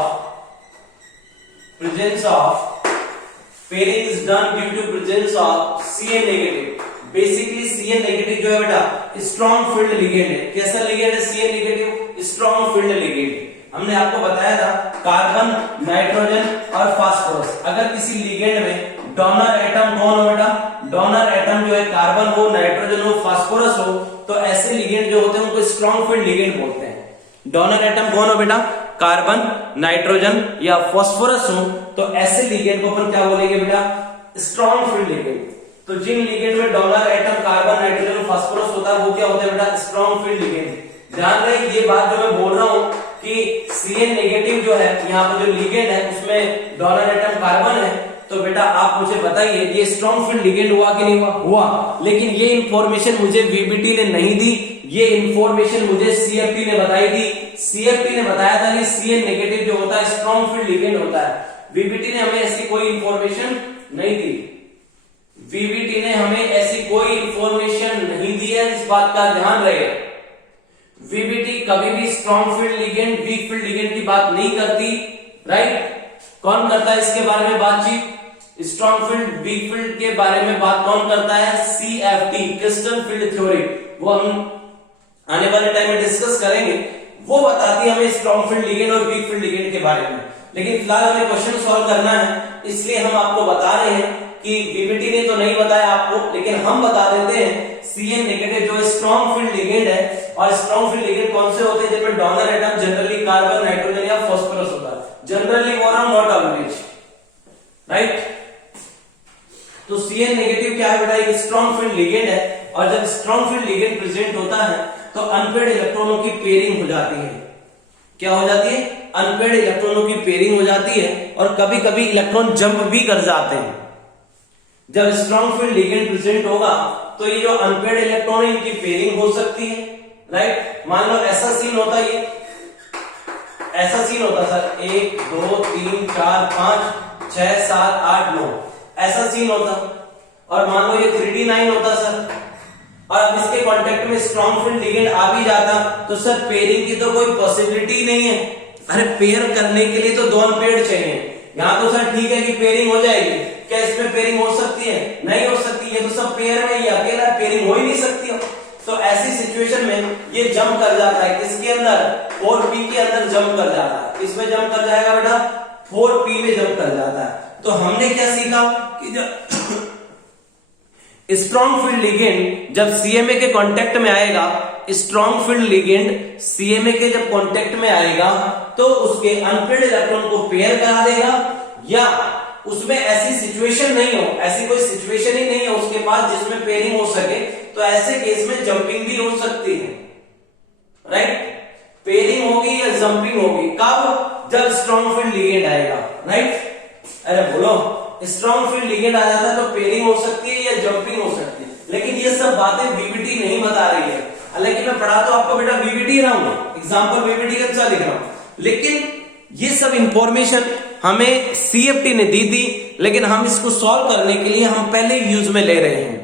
pairing is done due to presence of Cn negative। Basically Cn negative जो है बेटा स्ट्रॉन्ग फील्ड लिगेंड है। कैसा लिगेंड है Cn negative, strong field ligand. हमने आपको बताया था कार्बन, नाइट्रोजन और फास्फोरस, अगर किसी लिगेंड में डोनर एटम कौन हो बेटा, डोनर एटम जो है कार्बन हो, नाइट्रोजन हो, फास्फोरस हो, तो ऐसे लिगेंड जो होते हैं उनको स्ट्रॉन्ग फील्ड लिगेंड बोलते हैं। डोनर एटम कौन हो बेटा, कार्बन, नाइट्रोजन या फास्फोरस हो, तो ऐसे लिगेंड को अपन क्या बोलेंगे बेटा, स्ट्रॉन्ग फील्ड लिगेंड। तो जिन लिगेंड में donor atom carbon, nitrogen, phosphorus होता है वो क्या होता है बेटा, स्ट्रॉन्ग फील्ड लिगेंड। ध्यान रहे ये बात जो मैं बोल रहा हूं कि Cn नेगेटिव जो है यहाँ पर जो लिगेंड है उसमें डोनर एटम कार्बन है, तो बेटा आप मुझे बताइए ये स्ट्रॉन्ग फील्ड लिगेंड हुआ कि नहीं हुआ, हुआ। लेकिन ये इंफॉर्मेशन मुझे वीबीटी ने नहीं दी, ये इंफॉर्मेशन मुझे सीएफटी ने बताई थी। सीएफटी ने बताया था कि Cn नेगेटिव जो होता है स्ट्रॉन्ग फील्ड लिगेंड होता है। वीबीटी ने हमें ऐसी कोई इंफॉर्मेशन नहीं दी, वीबीटी ने हमें ऐसी कोई इंफॉर्मेशन नहीं दी है, इस बात का ध्यान रहे। वीबीटी कभी भी strong field ligand, weak field ligand की बात नहीं करती, राइट। कौन करता है इसके बारे में बातचीत, स्ट्रॉन्ग फील्ड, वीक फील्ड के बारे में बात कौन करता है, सीएफटी, क्रिस्टल फील्ड थ्योरी। वो हम आने वाले टाइम में डिस्कस करेंगे, वो बताती है हमें स्ट्रॉन्ग फील्ड लिगेंड और वीक फील्ड लिगेंड के बारे में। लेकिन फिलहाल हमें क्वेश्चन सॉल्व करना है, इसलिए हम आपको बता रहे हैं कि वीबीटी ने तो नहीं बताया आपको, लेकिन हम बता देते हैं Cn नेगेटिव जो स्ट्रॉन्ग फील्ड लिगेंड है, और स्ट्रॉन्ग फील्ड लिगेंड कौन से होते हैं? जिनमें donor atom generally carbon, nitrogen या फास्फोरस होता है, generally boron, not always, right. तो Cn नेगेटिव क्या है बेटा? एक स्ट्रॉन्ग फील्ड लिगेंड है, और जब स्ट्रॉन्ग फील्ड लिगेंड प्रेजेंट होता है तो अनपेयर्ड इलेक्ट्रॉनों की पेयरिंग हो जाती है। क्या हो जाती है? अनपेयर्ड इलेक्ट्रॉनों की पेयरिंग हो जाती है, और कभी कभी इलेक्ट्रॉन जंप भी कर जाते हैं। जब स्ट्रॉन्ग फील्ड लिगेंड प्रेजेंट होगा तो ये जो अनपेयर्ड इलेक्ट्रॉन है इनकी पेयरिंग हो सकती है, राइट। मान लो ऐसा सीन होता है, ये ऐसा सीन होता सर 1 2 3 4 5 6 7 8 9 ऐसा सीन होता, और मान लो ये 3d9 होता सर, और अब इसके कांटेक्ट में स्ट्रॉन्ग फील्ड लिगेंड आ भी जाता तो सर पेयरिंग की तो कोई पॉसिबिलिटी नहीं है। अरे पेयर करने के लिए तो 2 अनपेयर्ड चाहिए। यहां तो सर ठीक है कि पेयरिंग हो जाएगी, क्या इसमें पेयरिंग हो सकती है? नहीं हो सकती, ये तो सब पेयर में, ये अकेला पेयरिंग हो ही नहीं सकती। तो ऐसी सिचुएशन में ये जंप कर जाता है, किसके अंदर? 4p के अंदर जंप कर जाता है। किसमें जंप कर जाएगा बेटा? 4p में जंप कर जाता है। तो हमने क्या सीखा कि जब स्ट्रॉन्ग फील्ड लिगेंड जब CMA के कांटेक्ट में आएगा, स्ट्रॉन्ग फील्ड लिगेंड CMA के जब कांटेक्ट में आएगा तो उसके अनपेयर्ड इलेक्ट्रॉन को पेयर करा देगा, या उसमें ऐसी सिचुएशन नहीं हो, ऐसी कोई सिचुएशन ही नहीं है उसके पास जिसमें पेयरिंग हो सके, तो ऐसे केस में जंपिंग भी हो सकती है, राइट। पेयरिंग होगी या जंपिंग होगी, कब? जब स्ट्रॉन्ग फील्ड लिगेंड आएगा, राइट। अरे बोलो, स्ट्रॉन्ग फील्ड लिगेंड आ जाता है तो पेयरिंग हो सकती है या जंपिंग हो सकती है, लेकिन ये सब बातें VBT नहीं बता रही है। हालांकि मैं पढ़ा तो आपको बेटा VBT रहा हूं, एग्जाम्पल VBT का अच्छा लिख रहा हूं, लेकिन ये सब इंफॉर्मेशन हमें CFT ने दी थी, लेकिन हम इसको सॉल्व करने के लिए हम पहले यूज में ले रहे हैं,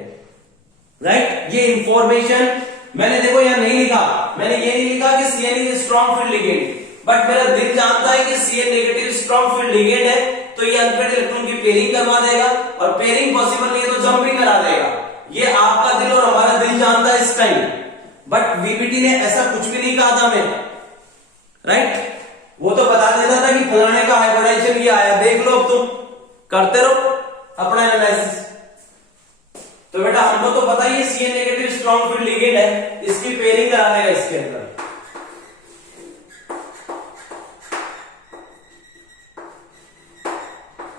राइट। ये इंफॉर्मेशन मैंने देखो यहां नहीं लिखा, मैंने ये नहीं लिखा कि Cn is strong field ligand, but मेरा दिल जानता है कि Cn negative strong field ligand है, तो ये अनपेयर्ड इलेक्ट्रॉन की पेयरिंग करवा देगा, और पेयरिंग पॉसिबल नहीं है तो जंपिंग करा देगा। ये आपका दिल और हमारा दिल जानता है इस टाइम, बट VBT ने ऐसा कुछ भी नहीं कहा था हमें, राइट। वो तो बता देता था कि फलाने का हाइब्रिडाइजेशन ये आया, देख लो, अब तुम करते रहो अपना एनालिसिस। तो बेटा हमको तो पता ही Cn negative strong field ligand है, इसकी पेयरिंग करा देगा इसके अंदर।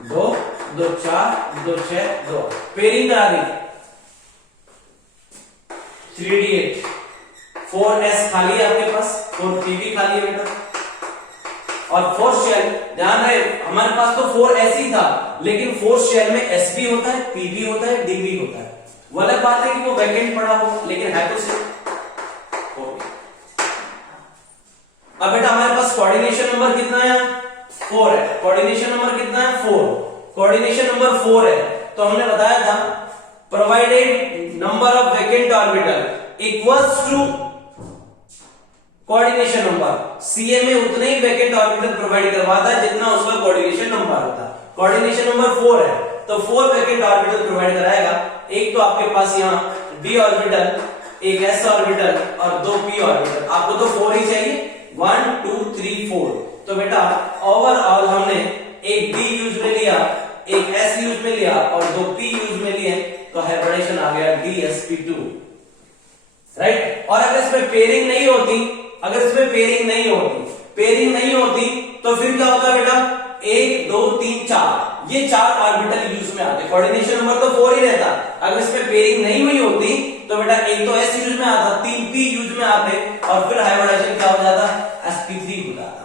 2 2 4 2 6 2 पेयरिंग करा दी। 3d8 4s खाली है आपके पास, 4p खाली है बेटा, और 4 शेल, ध्यान रहे हमारे पास तो 4s ही था, लेकिन 4 शेल में s भी होता है, p भी होता है, d भी होता है। वो अलग बात है कि वो वैकेंट पड़ा हो, लेकिन है तो सिर्फ। अब बेटा हमारे पास कोऑर्डिनेशन नंबर कितना है? 4 है। कोऑर्डिनेशन नंबर कितना है? 4। कोऑर्डिनेशन नंबर 4 है, तो हमने बताया था provided number of vacant orbital equals to coordination number. CMA उतने ही वैकेंट ऑर्बिटल प्रोवाइड करवाता है जितना उसका कोऑर्डिनेशन नंबर होता है। कोऑर्डिनेशन नंबर 4 है, तो 4 वैकेंट ऑर्बिटल प्रोवाइड कराएगा। एक तो आपके पास यहाँ d ऑर्बिटल, एक s ऑर्बिटल और 2 p ऑर्बिटल। आपको तो 4 ही चाहिए, 1 2 3 4। तो बेटा ओवरऑल हमने एक d यूज में लिया, एक s यूज में लिया और 2 p यूज में लिए, तो हाइब्रिडेशन आ गया dsp2, राइट। और अगर इसमें पेयरिंग नहीं होती, पेयरिंग नहीं होती तो फिर क्या होता बेटा? 1 2 3 4, ये 4 ऑर्बिटल यूज में आते। कोऑर्डिनेशन नंबर तो 4 ही रहता। अगर इसमें पेयरिंग नहीं हुई होती तो बेटा एक तो s यूज में आता, 3 p यूज में आते, और फिर हाइब्रिडेशन क्या हो जाता? sp3 हो जाता।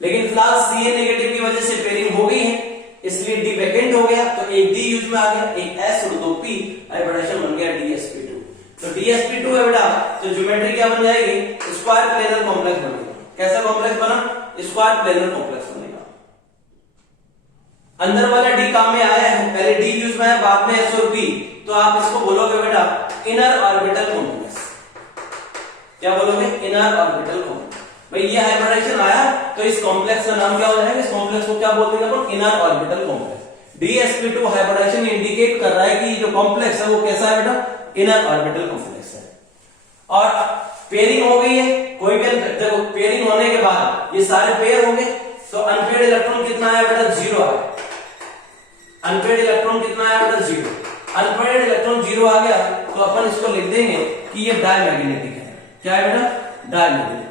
लेकिन फिलहाल Cn नेगेटिव की वजह से पेयरिंग हो गई है, इसलिए d वैकेंट हो गया, तो एक d यूज में आ गया, एक s और 2 p, हाइब्रिडेशन बन गया dsp2। तो dsp2 है बेटा, तो ज्योमेट्री क्या बन जाएगी? स्क्वायर प्लेनर कॉम्प्लेक्स बनेगा। कैसा कॉम्प्लेक्स बना? स्क्वायर प्लेनर कॉम्प्लेक्स बनेगा। अंदर वाला d काम में आया है, पहले d यूज में है, बाद में s और p, तो आप इसको बोलोगे बेटा इनर ऑर्बिटल कॉम्प्लेक्स। क्या बोलोगे? Inner orbital complex. भाई ये हाइब्रिडेशन आया तो इस कॉम्प्लेक्स का नाम क्या हो जाएगा? इस कॉम्प्लेक्स को क्या बोलते हैं अपन? Inner orbital complex. dsp2 hybridisation indicate कर रहा है कि जो कॉम्प्लेक्स है वो कैसा है बेटा? इनर ऑर्बिटल कॉम्प्लेक्स है। और पेयरिंग हो गई है, कोई भी देखो पेयरिंग होने के बाद ये सारे पेयर होंगे, तो अनपेयर्ड इलेक्ट्रॉन कितना आया बेटा? 0 आया। अनपेयर्ड इलेक्ट्रॉन कितना आया बेटा? 0। अनपेयर्ड इलेक्ट्रॉन 0 आ गया तो अपन इसको लिख देंगे कि ये डायमैग्नेटिक है। क्या है बेटा? डायमैग्नेटिक।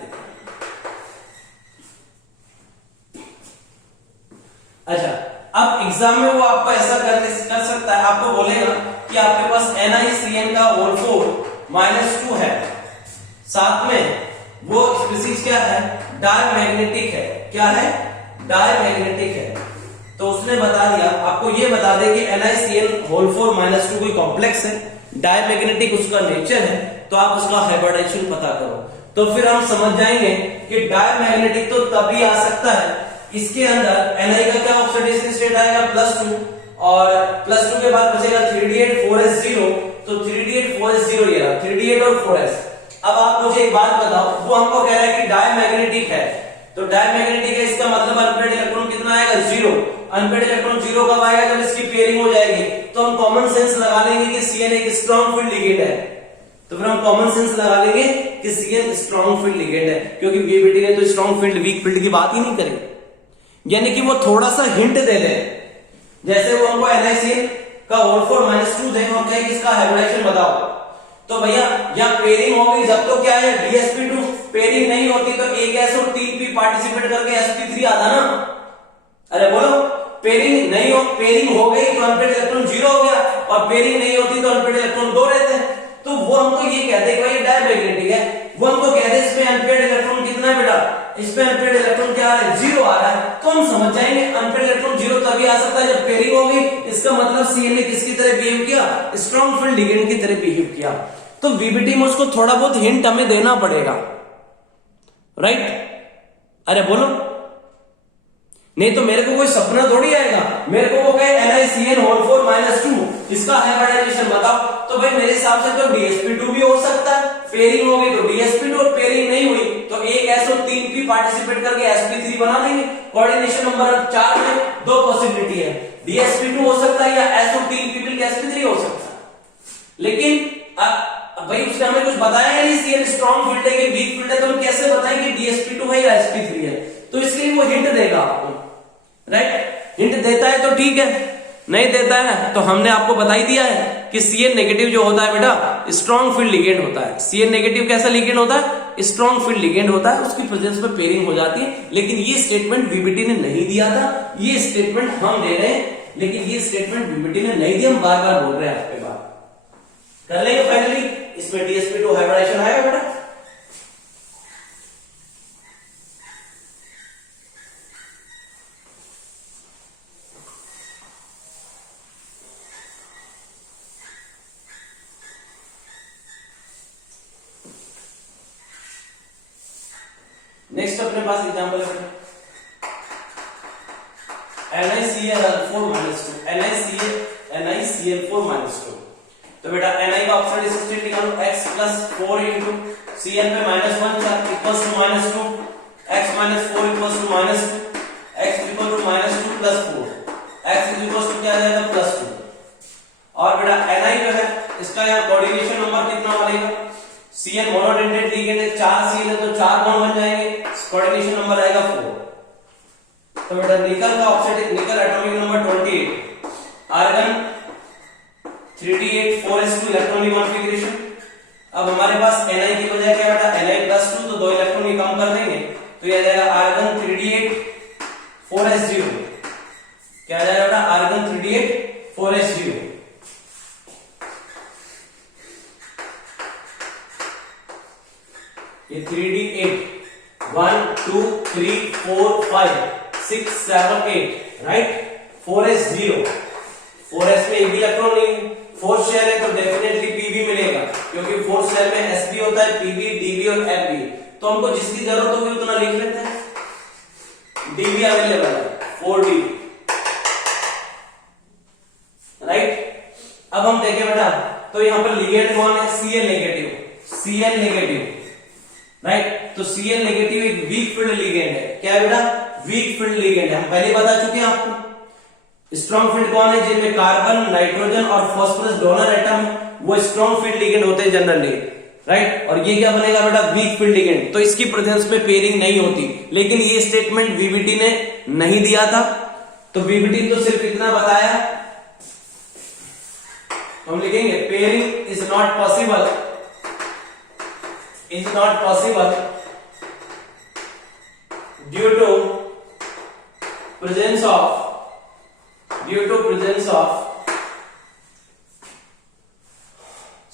अच्छा, अब एग्जाम में वो आपको ऐसा कर सकता है, आपको बोलेगा कि आपके पास NiCN का होल 4 -2 है, साथ में वो स्पीशीज क्या है? डायमैग्नेटिक है। क्या है? डायमैग्नेटिक है। तो उसने बता दिया, आपको ये बता दे कि NiCN होल 4 -2 कोई कॉम्प्लेक्स है, डायमैग्नेटिक उसका नेचर है, तो आप उसका हाइब्रिडाइजेशन पता करो। तो फिर हम समझ जाएंगे कि डायमैग्नेटिक तो तभी आ सकता है, इसके अंदर Ni का क्या ऑक्सीडेशन स्टेट आएगा? +2, और +2 के बाद बचेगा 3d8 4s0, तो 3d8 4s0 ये रहा, 3d8 और 4s। अब आप मुझे एक बात बताओ, वो हमको कह रहा है कि डायमैग्नेटिक है, तो डायमैग्नेटिक है इसका मतलब अनपेयर्ड इलेक्ट्रॉन कितना आएगा? 0। अनपेयर्ड इलेक्ट्रॉन 0 कब आएगा? जब इसकी पेयरिंग हो जाएगी। तो हम कॉमन सेंस लगा लेंगे कि Cn एक स्ट्रॉन्ग फील्ड लिगेंड है, तो फिर हम कॉमन सेंस लगा लेंगे कि Cn स्ट्रॉन्ग फील्ड लिगेंड है, क्योंकि VBT ने तो स्ट्रॉन्ग फील्ड वीक फील्ड की बात ही नहीं करी। यानी कि वो थोड़ा सा हिंट दे दे, जैसे वो हमको NiCN का होल 4 -2 दे और कहे कि इसका हाइब्रिडाइजेशन बताओ, तो भैया यहाँ पेयरिंग हो गई, जब तो क्या है? DsP2। पेयरिंग नहीं होती तो एक S और 3p पार्टिसिपेट करके sp3 आता ना। अरे बोलो, पेयरिंग नहीं हो, पेयरिंग हो गई तो अनपेयर्ड इलेक्ट्रॉन 0 हो गया, और पेयरिंग नहीं होती तो अनपेयर्ड इलेक्ट्रॉन 2 रहते हैं। तो वो हमको ये कहते हैं कि भाई डायमैग्नेटिक है, वो हमको कहते हैं इसमें अनपेयर्ड इलेक्ट्रॉन कितना है बेटा? इसमें अनपेयर्ड इलेक्ट्रॉन क्या आ रहा है? 0 आ रहा है। तो हम समझ जाएंगे अनपेयर्ड इलेक्ट्रॉन 0 तभी आ सकता है जब पेयरिंग हो गई। इसका मतलब Cn ने किसकी तरह बिहेव किया? स्ट्रॉन्ग फील्ड लिगेंड की तरह बिहेव किया। तो VBT में उसको थोड़ा बहुत हिंट हमें देना पड़ेगा, राइट? अरे बोलो, नहीं तो मेरे को कोई सपना थोड़ी आएगा, मेरे को वो कहे NiCN होल 4 -2 इसका हाइब्रिडाइजेशन बताओ, तो भाई मेरे हिसाब से तो DsP2 भी हो सकता है। पेयरिंग हो गई तो DsP2, और पेयरिंग नहीं हुई तो एक S और 3p पार्टिसिपेट करके sp3 बना देंगे। कोऑर्डिनेशन नंबर 4 में 2 पॉसिबिलिटी है, DsP2 हो सकता है या S और 3p मिलकर sp3 हो सकता है। लेकिन भाई उसने हमें कुछ बताया नहीं, Cn स्ट्रॉन्ग फील्ड है कि वीक फील्ड है, तो हम कैसे बताएं कि DsP2 है या sp3 है? तो इसके लिए वो हिंट देगा आपको, राइट? हिंट देता है तो ठीक है, नहीं देता है तो हमने आपको बता ही दिया है कि Cn नेगेटिव जो होता है बेटा, स्ट्रॉन्ग फील्ड लिगेंड होता है। Cn नेगेटिव कैसा लिगेंड होता है? स्ट्रॉन्ग फील्ड लिगेंड होता है, उसकी प्रेजेंस में पेयरिंग हो जाती है। लेकिन ये स्टेटमेंट VBT ने नहीं दिया था, ये स्टेटमेंट हम दे रहे हैं, लेकिन ये स्टेटमेंट VBT ने नहीं दिया, हम बार बार बोल रहे हैं आपके बात कर लेंगे। फाइनली इसमें DsP2 हाइब्रिडाइजेशन आएगा बेटा। नेक्स्ट अपने पास एग्जांपल है NiCN4 -2। तो बेटा Ni का ऑक्सीडेशन स्टेट निकालो, x + 4 * Cn पे -1 equals to -2, x - 4 equals to -2, x equal to -2 + 4, x equals to क्या आ जाएगा? +2। और बेटा Ni जो है इसका यहाँ कोऑर्डिनेशन नंबर कितना बनेगा? Cn मोनोडेंटेट लिगेंड है, 4 Cn है तो 4 बॉन्ड बन जाएंगे, कोऑर्डिनेशन नंबर आएगा 4। तो बेटा निकल का oxidation, nickel atomic number 28, argon 3d8 4s2 electronic configuration. अब हमारे पास Ni की बजाय क्या बेटा? Ni +2, तो 2 इलेक्ट्रॉन ही कम कर देंगे, तो ये आ जाएगा आर्गन 3d8 4s0। क्या आ जाएगा बेटा? Argon 3d8 4s0। ये 3d8 1 2 3 4 5 6 7 8 राइट। 4s0, 4s में एक भी इलेक्ट्रॉन नहीं, 4th शेल है तो डेफिनेटली pb मिलेगा, क्योंकि 4th शेल में sp होता है, pb db और fb। तो हमको जिसकी जरूरत होगी उतना लिख लेते हैं। db अवेलेबल है 4db, राइट। अब हम देखें बेटा, तो यहां पर लिगेंड कौन है? Cn negative, right. तो Cn नेगेटिव एक वीक फील्ड लिगेंड है। क्या है बेटा? वीक फील्ड लिगेंड है, हम पहले बता चुके हैं आपको। स्ट्रॉन्ग फील्ड कौन है? जिनमें कार्बन, नाइट्रोजन और फास्फोरस डोनर एटम, वो स्ट्रॉन्ग फील्ड लिगेंड होते हैं जनरली, राइट। और ये क्या बनेगा बेटा? Weak field ligand. तो इसकी प्रेजेंस में पेयरिंग नहीं होती, लेकिन ये स्टेटमेंट VBT ने नहीं दिया था। तो VBT तो सिर्फ इतना बताया हम लिखेंगे pairing is not possible due to presence of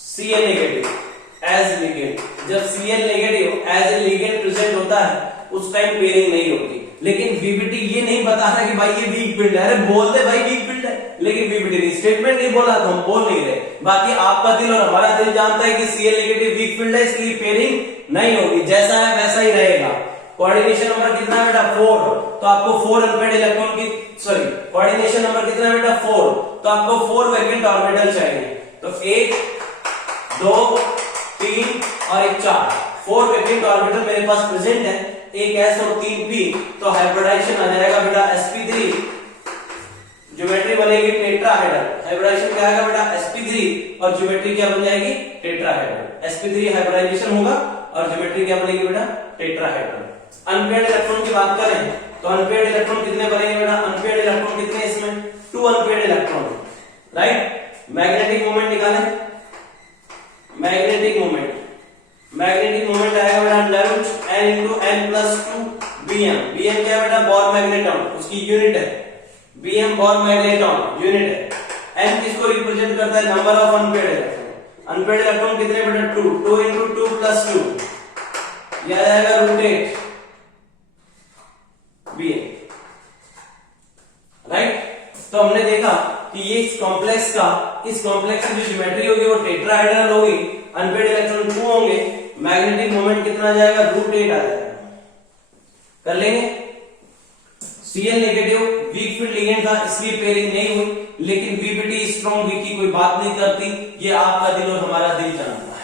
Cl negative as ligand. जब Cl negative as a ligand present होता है उस टाइम पेयरिंग नहीं होती। लेकिन वीबीटी ये नहीं बता रहा कि भाई ये वीक फील्ड है। अरे बोल दे भाई वीक फील्ड है, लेकिन वीबीटी नहीं, स्टेटमेंट नहीं बोला तो हम बोल नहीं रहे। बाकी आपका दिल और हमारा दिल जानता है कि Cl नेगेटिव वीक फील्ड है, इसलिए पेयरिंग नहीं होगी, जैसा है वैसा ही रहेगा। कोऑर्डिनेशन नंबर कितना है बेटा 4, तो आपको 4 अनपेयर्ड इलेक्ट्रॉन की कोऑर्डिनेशन नंबर कितना है बेटा 4, तो आपको 4 वैकेंट ऑर्बिटल चाहिए। तो 1 2 3 और एक 4, 4 वैकेंट ऑर्बिटल मेरे पास प्रेजेंट है, एक s और 3 p। तो हाइब्रिडाइजेशन आ जाएगा बेटा sp3, ज्योमेट्री बनेगी टेट्राहेड्रल। हाइब्रिडाइजेशन क्या आएगा बेटा sp3 और ज्योमेट्री क्या बन जाएगी टेट्राहेड्रल। sp3 हाइब्रिडाइजेशन होगा और ज्योमेट्री क्या बनेगी बेटा टेट्राहेड्रल। अनपेयर्ड इलेक्ट्रॉन की बात करें तो अनपेयर्ड इलेक्ट्रॉन कितने बनेंगे बेटा, अनपेयर्ड इलेक्ट्रॉन कितने इसमें 2 unpaired electron, right. Magnetic moment निकालें, मैग्नेटिक मोमेंट आएगा बेटा length n into n plus 2 bm। bm क्या है बेटा बोर मैग्नेटॉन, उसकी यूनिट है, bm बोर मैग्नेटॉन यूनिट है। n किसको रिप्रेजेंट करता है, number of unpaired electron. Unpaired electron कितने बेटा 2 into 2 plus 2, यह आ जाएगा √8 bm, राइट। तो हमने देखा कि ये इस कॉम्प्लेक्स की जो ज्योमेट्री होगी वो टेट्राहेड्रल होगी, अनपेयर्ड इलेक्ट्रॉन 2 होंगे, मैग्नेटिक मोमेंट कितना आ जाएगा √8 आ जाएगा। कर लेंगे। Cl negative weak field ligand था इसलिए पेयरिंग नहीं हुई, लेकिन वीबीटी स्ट्रॉन्ग वीक की कोई बात नहीं करती, ये आपका दिल और हमारा दिल जानता है।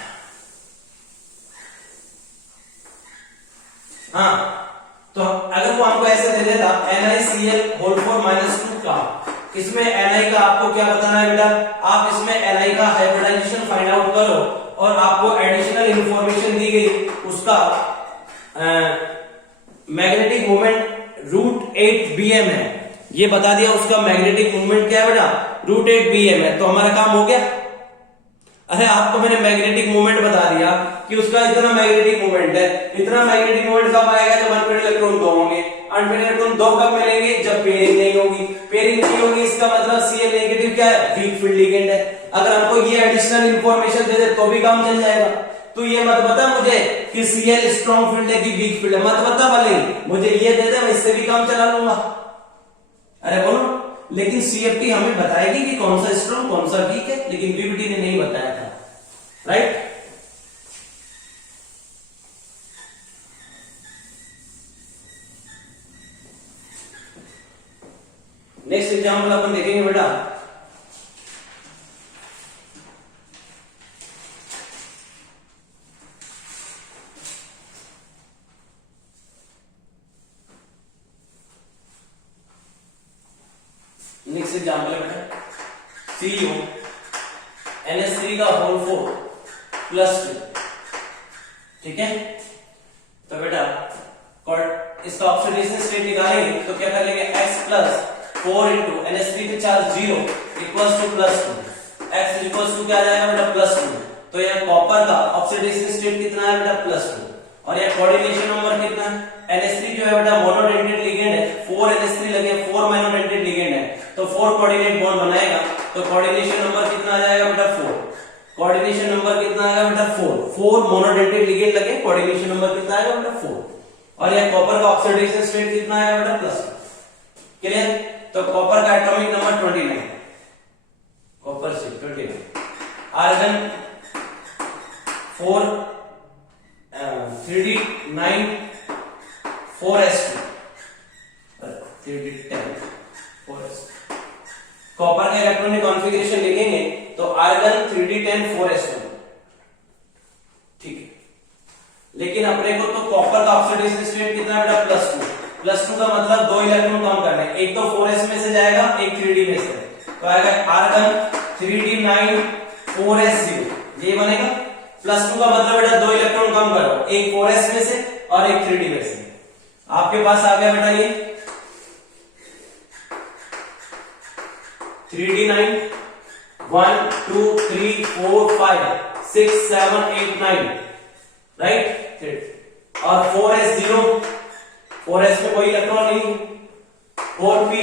हाँ, तो अगर वो हमको ऐसे दे देता NiCl(4 - 2) का, इसमें Ni का आपको क्या बताना है बेटा, आप इसमें Ni का हाइब्रिडाइजेशन फाइंड आउट करो और आपको एडिशनल इंफॉर्मेशन दी गई उसका मैग्नेटिक मोमेंट √8 bm है, ये बता दिया उसका मैग्नेटिक मोमेंट क्या है बेटा √8 bm है, तो हमारा काम हो गया। अरे आपको मैंने मैग्नेटिक मोमेंट बता दिया कि उसका इतना मैग्नेटिक मोमेंट है, इतना मैग्नेटिक मोमेंट कब आएगा जब अनपेयर्ड इलेक्ट्रॉन 2 होंगे। अनपेयर्ड इलेक्ट्रॉन 2 कब मिलेंगे, जब पेयरिंग नहीं होगी। पेयरिंग नहीं होगी इसका मतलब Cl नेगेटिव क्या है, वीक फील्ड लिगेंड है। अगर हमको ये एडिशनल इंफॉर्मेशन दे दे तो भी काम चल जाएगा। तो ये मत बता मुझे कि Cl स्ट्रॉन्ग फील्ड है कि वीक फील्ड है, मत बता भले, मुझे ये दे दे मैं इससे भी काम चला लूंगा। अरे बोलो, लेकिन CFT हमें बताएगी कि कौन सा स्ट्रॉन्ग कौन सा वीक है, लेकिन वीबीटी ने नहीं बताया था, राइट। नेक्स्ट एग्जाम्पल अपन देखेंगे बेटा, नेक्स्ट एग्जाम्पल है बेटा Cu NH3 का होल 4 + 2, ठीक है। तो बेटा इसका ऑक्सीडेशन स्टेट निकालेंगे तो क्या कर लेंगे, x + 4 into NH3 पे charge 0 equals to +2, x equals to क्या आ जाएगा बेटा +2। तो यह कॉपर का ऑक्सीडेशन स्टेट कितना है बेटा +2, और यह कोऑर्डिनेशन नंबर कितना है, NH3 जो है बेटा मोनोडेंटेड लिगेंड है, 4 NH3 लगे 4 मोनोडेंटेड लिगेंड है, तो 4 कोऑर्डिनेट बॉन्ड बनाएगा, तो कोऑर्डिनेशन नंबर कितना आ जाएगा बेटा 4। कोऑर्डिनेशन नंबर कितना आएगा बेटा 4 मोनोडेंटेड लिगेंड लगे, कोऑर्डिनेशन नंबर कितना आएगा बेटा 4, और यह कॉपर का ऑक्सीडेशन स्टेट कितना आएगा बेटा +2। क्लियर। तो कॉपर का एटॉमिक नंबर 29, कॉपर से 29, argon 4 3d9 4s2 3d10 4s2। Copper का इलेक्ट्रॉनिक कॉन्फ़िगरेशन लिखेंगे तो आर्गन 3d10 4s2, ठीक है। लेकिन अपने को तो कॉपर का ऑक्सीडेशन स्टेट कितना है बेटा +2 का मतलब 2 इलेक्ट्रॉन कम करने, एक तो 4s में से जाएगा, एक 3d में से, तो आएगा आर्गन 3d9 4s0, ये बनेगा। +2 का मतलब बेटा 2 इलेक्ट्रॉन कम करो, एक 4s में से और एक 3d में से। आपके पास आ गया बेटा ये 3d9 1 2 3 4 5 6 7 8 9, राइट। और 4s 0, 4s में कोई इलेक्ट्रॉन नहीं। 4p,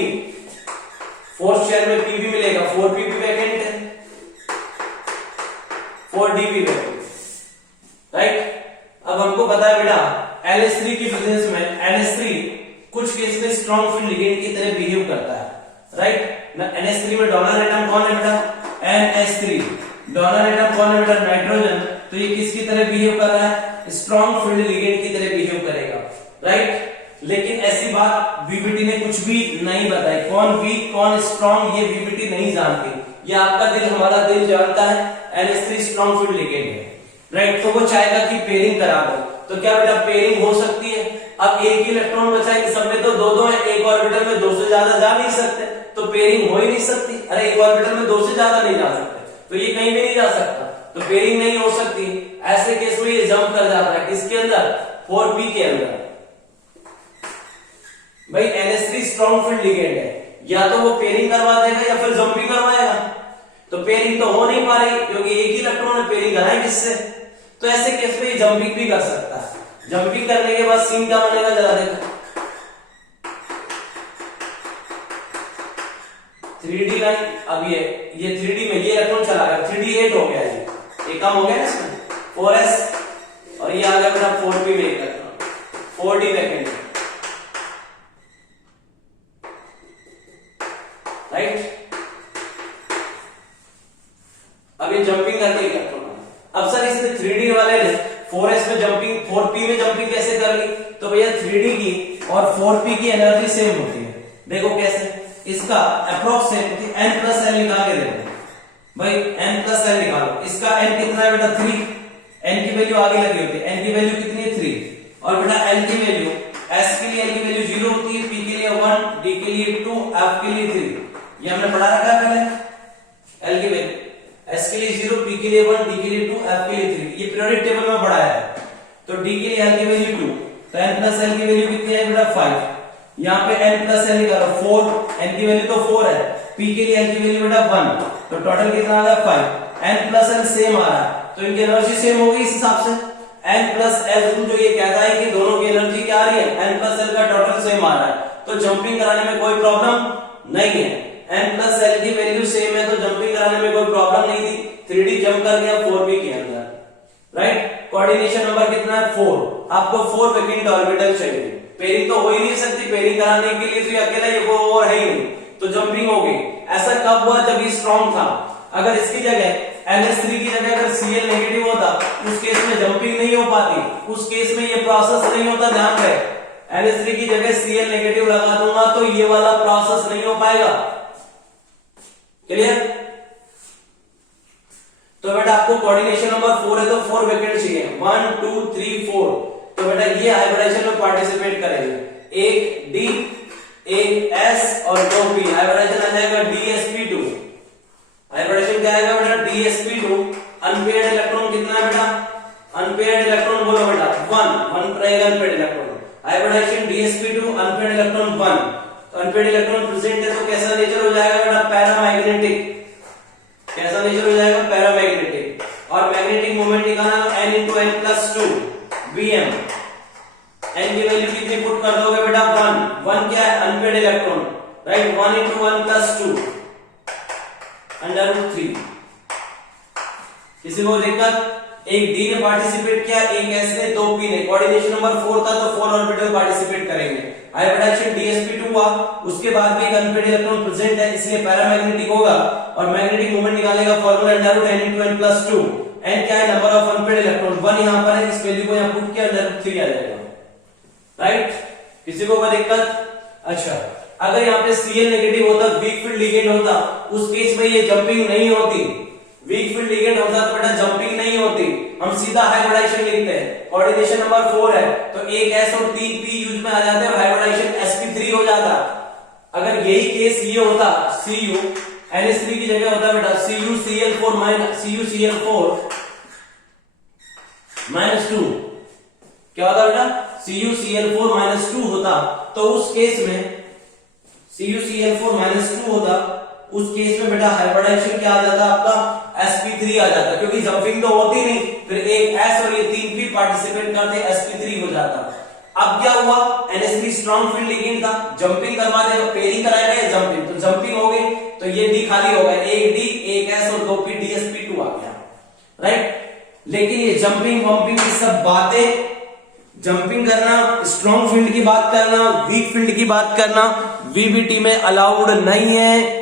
4th शेल में p भी मिलेगा, 4p भी वैकेंट है, 4d भी वैकेंट, राइट। अब हमको पता है बेटा NH3 की प्रेजेंस में NH3 कुछ केस में स्ट्रॉन्ग फील्ड लिगेंड की तरह बिहेव करता है, राइट ना। NH3 में डोनर एटम कौन है बेटा? NH3। डोनर एटम कौन है बेटा? नाइट्रोजन। तो ये किसकी तरह बिहेव कर रहा है? स्ट्रॉन्ग फील्ड लिगेंड की तरह बिहेव करेगा, राइट। लेकिन ऐसी बात VBT ने कुछ भी नहीं बताई, कौन वीक कौन स्ट्रॉन्ग ये VBT नहीं जानती। ये आपका दिल हमारा दिल जानता है NH3 स्ट्रॉन्ग फील्ड लिगेंड है, राइट। तो वो चाहेगा कि पेयरिंग करा दो, तो क्या बेटा पेयरिंग हो सकती है। अब एक ही इलेक्ट्रॉन बचा है, सब में तो दो दो है, एक ऑर्बिटल में दो से ज्यादा जा नहीं सकते, तो पेयरिंग हो ही नहीं सकती। अरे एक ऑर्बिटल में दो से ज्यादा नहीं जा सकते, तो ये कहीं भी नहीं जा सकता, तो पेयरिंग नहीं हो सकती। ऐसे केस में ये जंप कर जाता है किसके अंदर? 4p के अंदर। भाई NH3 स्ट्रॉन्ग फील्ड लिगेंड है, या तो वो पेयरिंग करवा देगा या फिर जंपिंग करवाएगा। तो पेयरिंग तो हो नहीं पा रही क्योंकि एक ही इलेक्ट्रॉन है, पेयरिंग कराए किससे? तो ऐसे केस में ये जंपिंग भी कर सकता है। जंपिंग करने के बाद सीन क्या बनेगा जरा देखो, 3D लाइन। अब ये 3D में ये इलेक्ट्रॉन चला गया, 3D 8 हो गया, ये कम हो गया ना इसमें 4s, और ये आ गया बेटा 4p में इलेक्ट्रॉन, 4d वैकेंट, राइट। अब ये जंपिंग करके इलेक्ट्रॉन, अब सर इसने 3D वाले ने 4s में जंपिंग 4p में जंपिंग कैसे कर ली? तो भैया 3D की और 4p की एनर्जी सेम होती है। देखो कैसे, इसका अप्रोक्स सेम होती है, n प्लस l निकाल के देखो भाई, n प्लस l निकालो। इसका n कितना है बेटा? 3। n की वैल्यू आगे लगी होती है, n की वैल्यू कितनी है? 3। और बेटा l की वैल्यू, s के लिए l की वैल्यू 0 होती है, p के लिए 1, d के लिए 2, f के लिए 3। ये हमने पढ़ा रखा है पहले, l की वैल्यू s के लिए 0, p के लिए 1, d के लिए 2, f के लिए 3। ये पीरियोडिक टेबल में पढ़ा है। तो d के लिए l की वैल्यू 2, तो n प्लस l की वैल्यू कितनी है बेटा? 5। यहाँ पे n प्लस l निकालो, 4, n की वैल्यू तो 4 है, p के लिए l की वैल्यू बेटा 1, तो टोटल कितना आ गया? 5। n प्लस l सेम आ रहा है, तो इनकी एनर्जी सेम हो गई इस हिसाब से। n प्लस l रूल जो ये कहता है कि दोनों की एनर्जी क्या आ रही है? n प्लस l का टोटल सेम आ रहा है, तो जंपिंग कराने में कोई प्रॉब्लम नहीं है। n प्लस l की वैल्यू सेम है, तो जंपिंग कराने में कोई प्रॉब्लम नहीं थी। 3D जंप कर गया 4p के अंदर, राइट। कोऑर्डिनेशन नंबर कितना है? 4। आपको 4 वैकेंट ऑर्बिटल चाहिए। पेयरिंग तो हो ही नहीं सकती, पेयरिंग कराने के लिए तो ये अकेला ये वो और है ही नहीं, तो जंपिंग हो गई। ऐसा कब हुआ? जब ये स्ट्रॉन्ग था। अगर इसकी जगह NH3 की जगह अगर Cl नेगेटिव होता, उस केस में जंपिंग नहीं हो पाती, उस केस में ये प्रोसेस नहीं होता। ध्यान रहे, NH3 की जगह Cl नेगेटिव लगा दूंगा तो ये वाला प्रोसेस नहीं हो पाएगा। क्लियर? तो बेटा आपको कोऑर्डिनेशन नंबर 4 है, तो 4 वैकेंट चाहिए, 1 2 3 4। तो बेटा ये हाइब्रिडाइजेशन में पार्टिसिपेट करेंगे, एक D, एक S और 2 P। हाइब्रिडाइजेशन आ जाएगा DsP2। हाइब्रिडाइजेशन क्या आएगा बेटा? DsP2। अनपेयर्ड इलेक्ट्रॉन कितना है बेटा? अनपेयर्ड इलेक्ट्रॉन बोलो बेटा 1 रहेगा unpaired electron. Hybridisation DsP2, unpaired electron 1। तो अनपेयर्ड इलेक्ट्रॉन प्रेजेंट है, तो कैसा नेचर हो जाएगा बेटा? पैरामैग्नेटिक। कैसा नेचर हो जाएगा? पैरामैग्नेटिक। और मैग्नेटिक मोमेंट निकालना, n into n plus 2 Bm। n की वैल्यू कितनी पुट कर दोगे बेटा? 1 क्या है? Unpaired electron, right. 1 into 1 plus 2 √3। किसी को दिक्कत? एक D ने पार्टिसिपेट किया, एक S ने, 2 P ने। कोऑर्डिनेशन नंबर 4 था, तो 4 ऑर्बिटल पार्टिसिपेट करेंगे। हाइब्रिडाइजेशन DsP2 हुआ, उसके बाद भी एक अनपेयर्ड इलेक्ट्रॉन प्रेजेंट है, इसलिए पैरामैग्नेटिक होगा। और मैग्नेटिक मोमेंट निकालेगा, formula √n into n plus 2। n क्या है? Number of unpaired electron. 1 यहां पर है, इस वैल्यू को यहां पुट किया, √3 आ जाएगा, राइट। किसी को कोई दिक्कत? अच्छा, अगर यहाँ पे Cl नेगेटिव होता, वीक फील्ड लिगेंड होता, उस केस में ये जंपिंग नहीं होती। वीक फील्ड लिगेंड होता तो बेटा जंपिंग नहीं होती, हम सीधा हाइब्रिडाइजेशन लिखते हैं। कोऑर्डिनेशन नंबर 4 है, तो एक S और 3 P यूज में आ जाते हैं, हाइब्रिडाइजेशन sp3 हो जाता। अगर यही केस ये होता, Cu NH3 की जगह होता बेटा CuCl4 -2। क्या होता बेटा? CuCl4 -2 होता, तो उस केस में CuCl4 -2 होता, उस केस में बेटा हाइब्रिडाइजेशन क्या आ जाता आपका sp3 आ जाता, क्योंकि जंपिंग तो होती नहीं, फिर एक s और ये 3 भी पार्टिसिपेट करते sp3 हो जाता। अब क्या हुआ, NH3 स्ट्रॉन्ग फील्ड लिगेंड था, जंपिंग करवा दे, पेयरिंग कराया गया जंपिंग, तो जंपिंग हो गई, तो ये डी खाली हो गया, एक डी एक s और 2 p dsp2 आ गया, राइट। लेकिन ये जंपिंग वंपिंग की सब बातें, जंपिंग करना, स्ट्रॉन्ग फील्ड की बात करना, वीक फील्ड की बात करना वीबीटी में अलाउड नहीं है।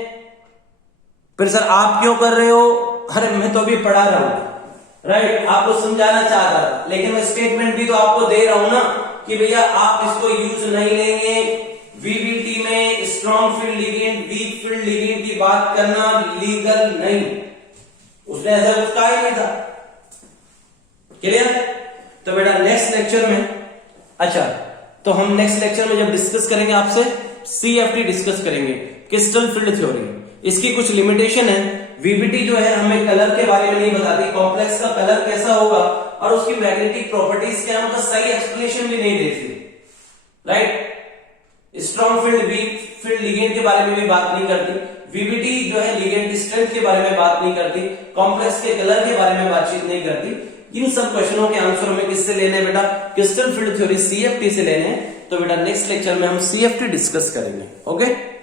फिर सर आप क्यों कर रहे हो, अरे मैं तो अभी पढ़ा रहा हूं, राइट, आपको समझाना चाहता था, लेकिन मैं स्टेटमेंट भी तो आपको दे रहा हूं ना कि भैया आप इसको यूज नहीं लेंगे। वीबीटी में strong field ligand, weak field ligand की बात करना लीगल नहीं, उसने ऐसा कुछ कहा ही नहीं था। क्लियर? तो बेटा नेक्स्ट लेक्चर में, अच्छा तो हम नेक्स्ट लेक्चर में जब डिस्कस करेंगे आपसे CFT डिस्कस करेंगे, क्रिस्टल फील्ड थ्योरी। इसकी कुछ लिमिटेशन है, वीबीटी जो है हमें कलर के बारे में नहीं बताती, कॉम्प्लेक्स का कलर कैसा होगा और उसकी मैग्नेटिक प्रॉपर्टीज क्या, हम सही एक्सप्लेनेशन भी नहीं देती, right. Strong field, weak field ligand के बारे में भी बात नहीं करती, वीबीटी जो है लिगेंड की स्ट्रेंथ के बारे में बात नहीं करती, कॉम्प्लेक्स के कलर के बारे में बातचीत नहीं करती। इन सब क्वेश्चनों के आंसर हमें किससे लेने हैं बेटा, क्रिस्टल फील्ड थ्योरी CFT से लेने हैं। तो बेटा नेक्स्ट लेक्चर में हम CFT डिस्कस करेंगे, ओके।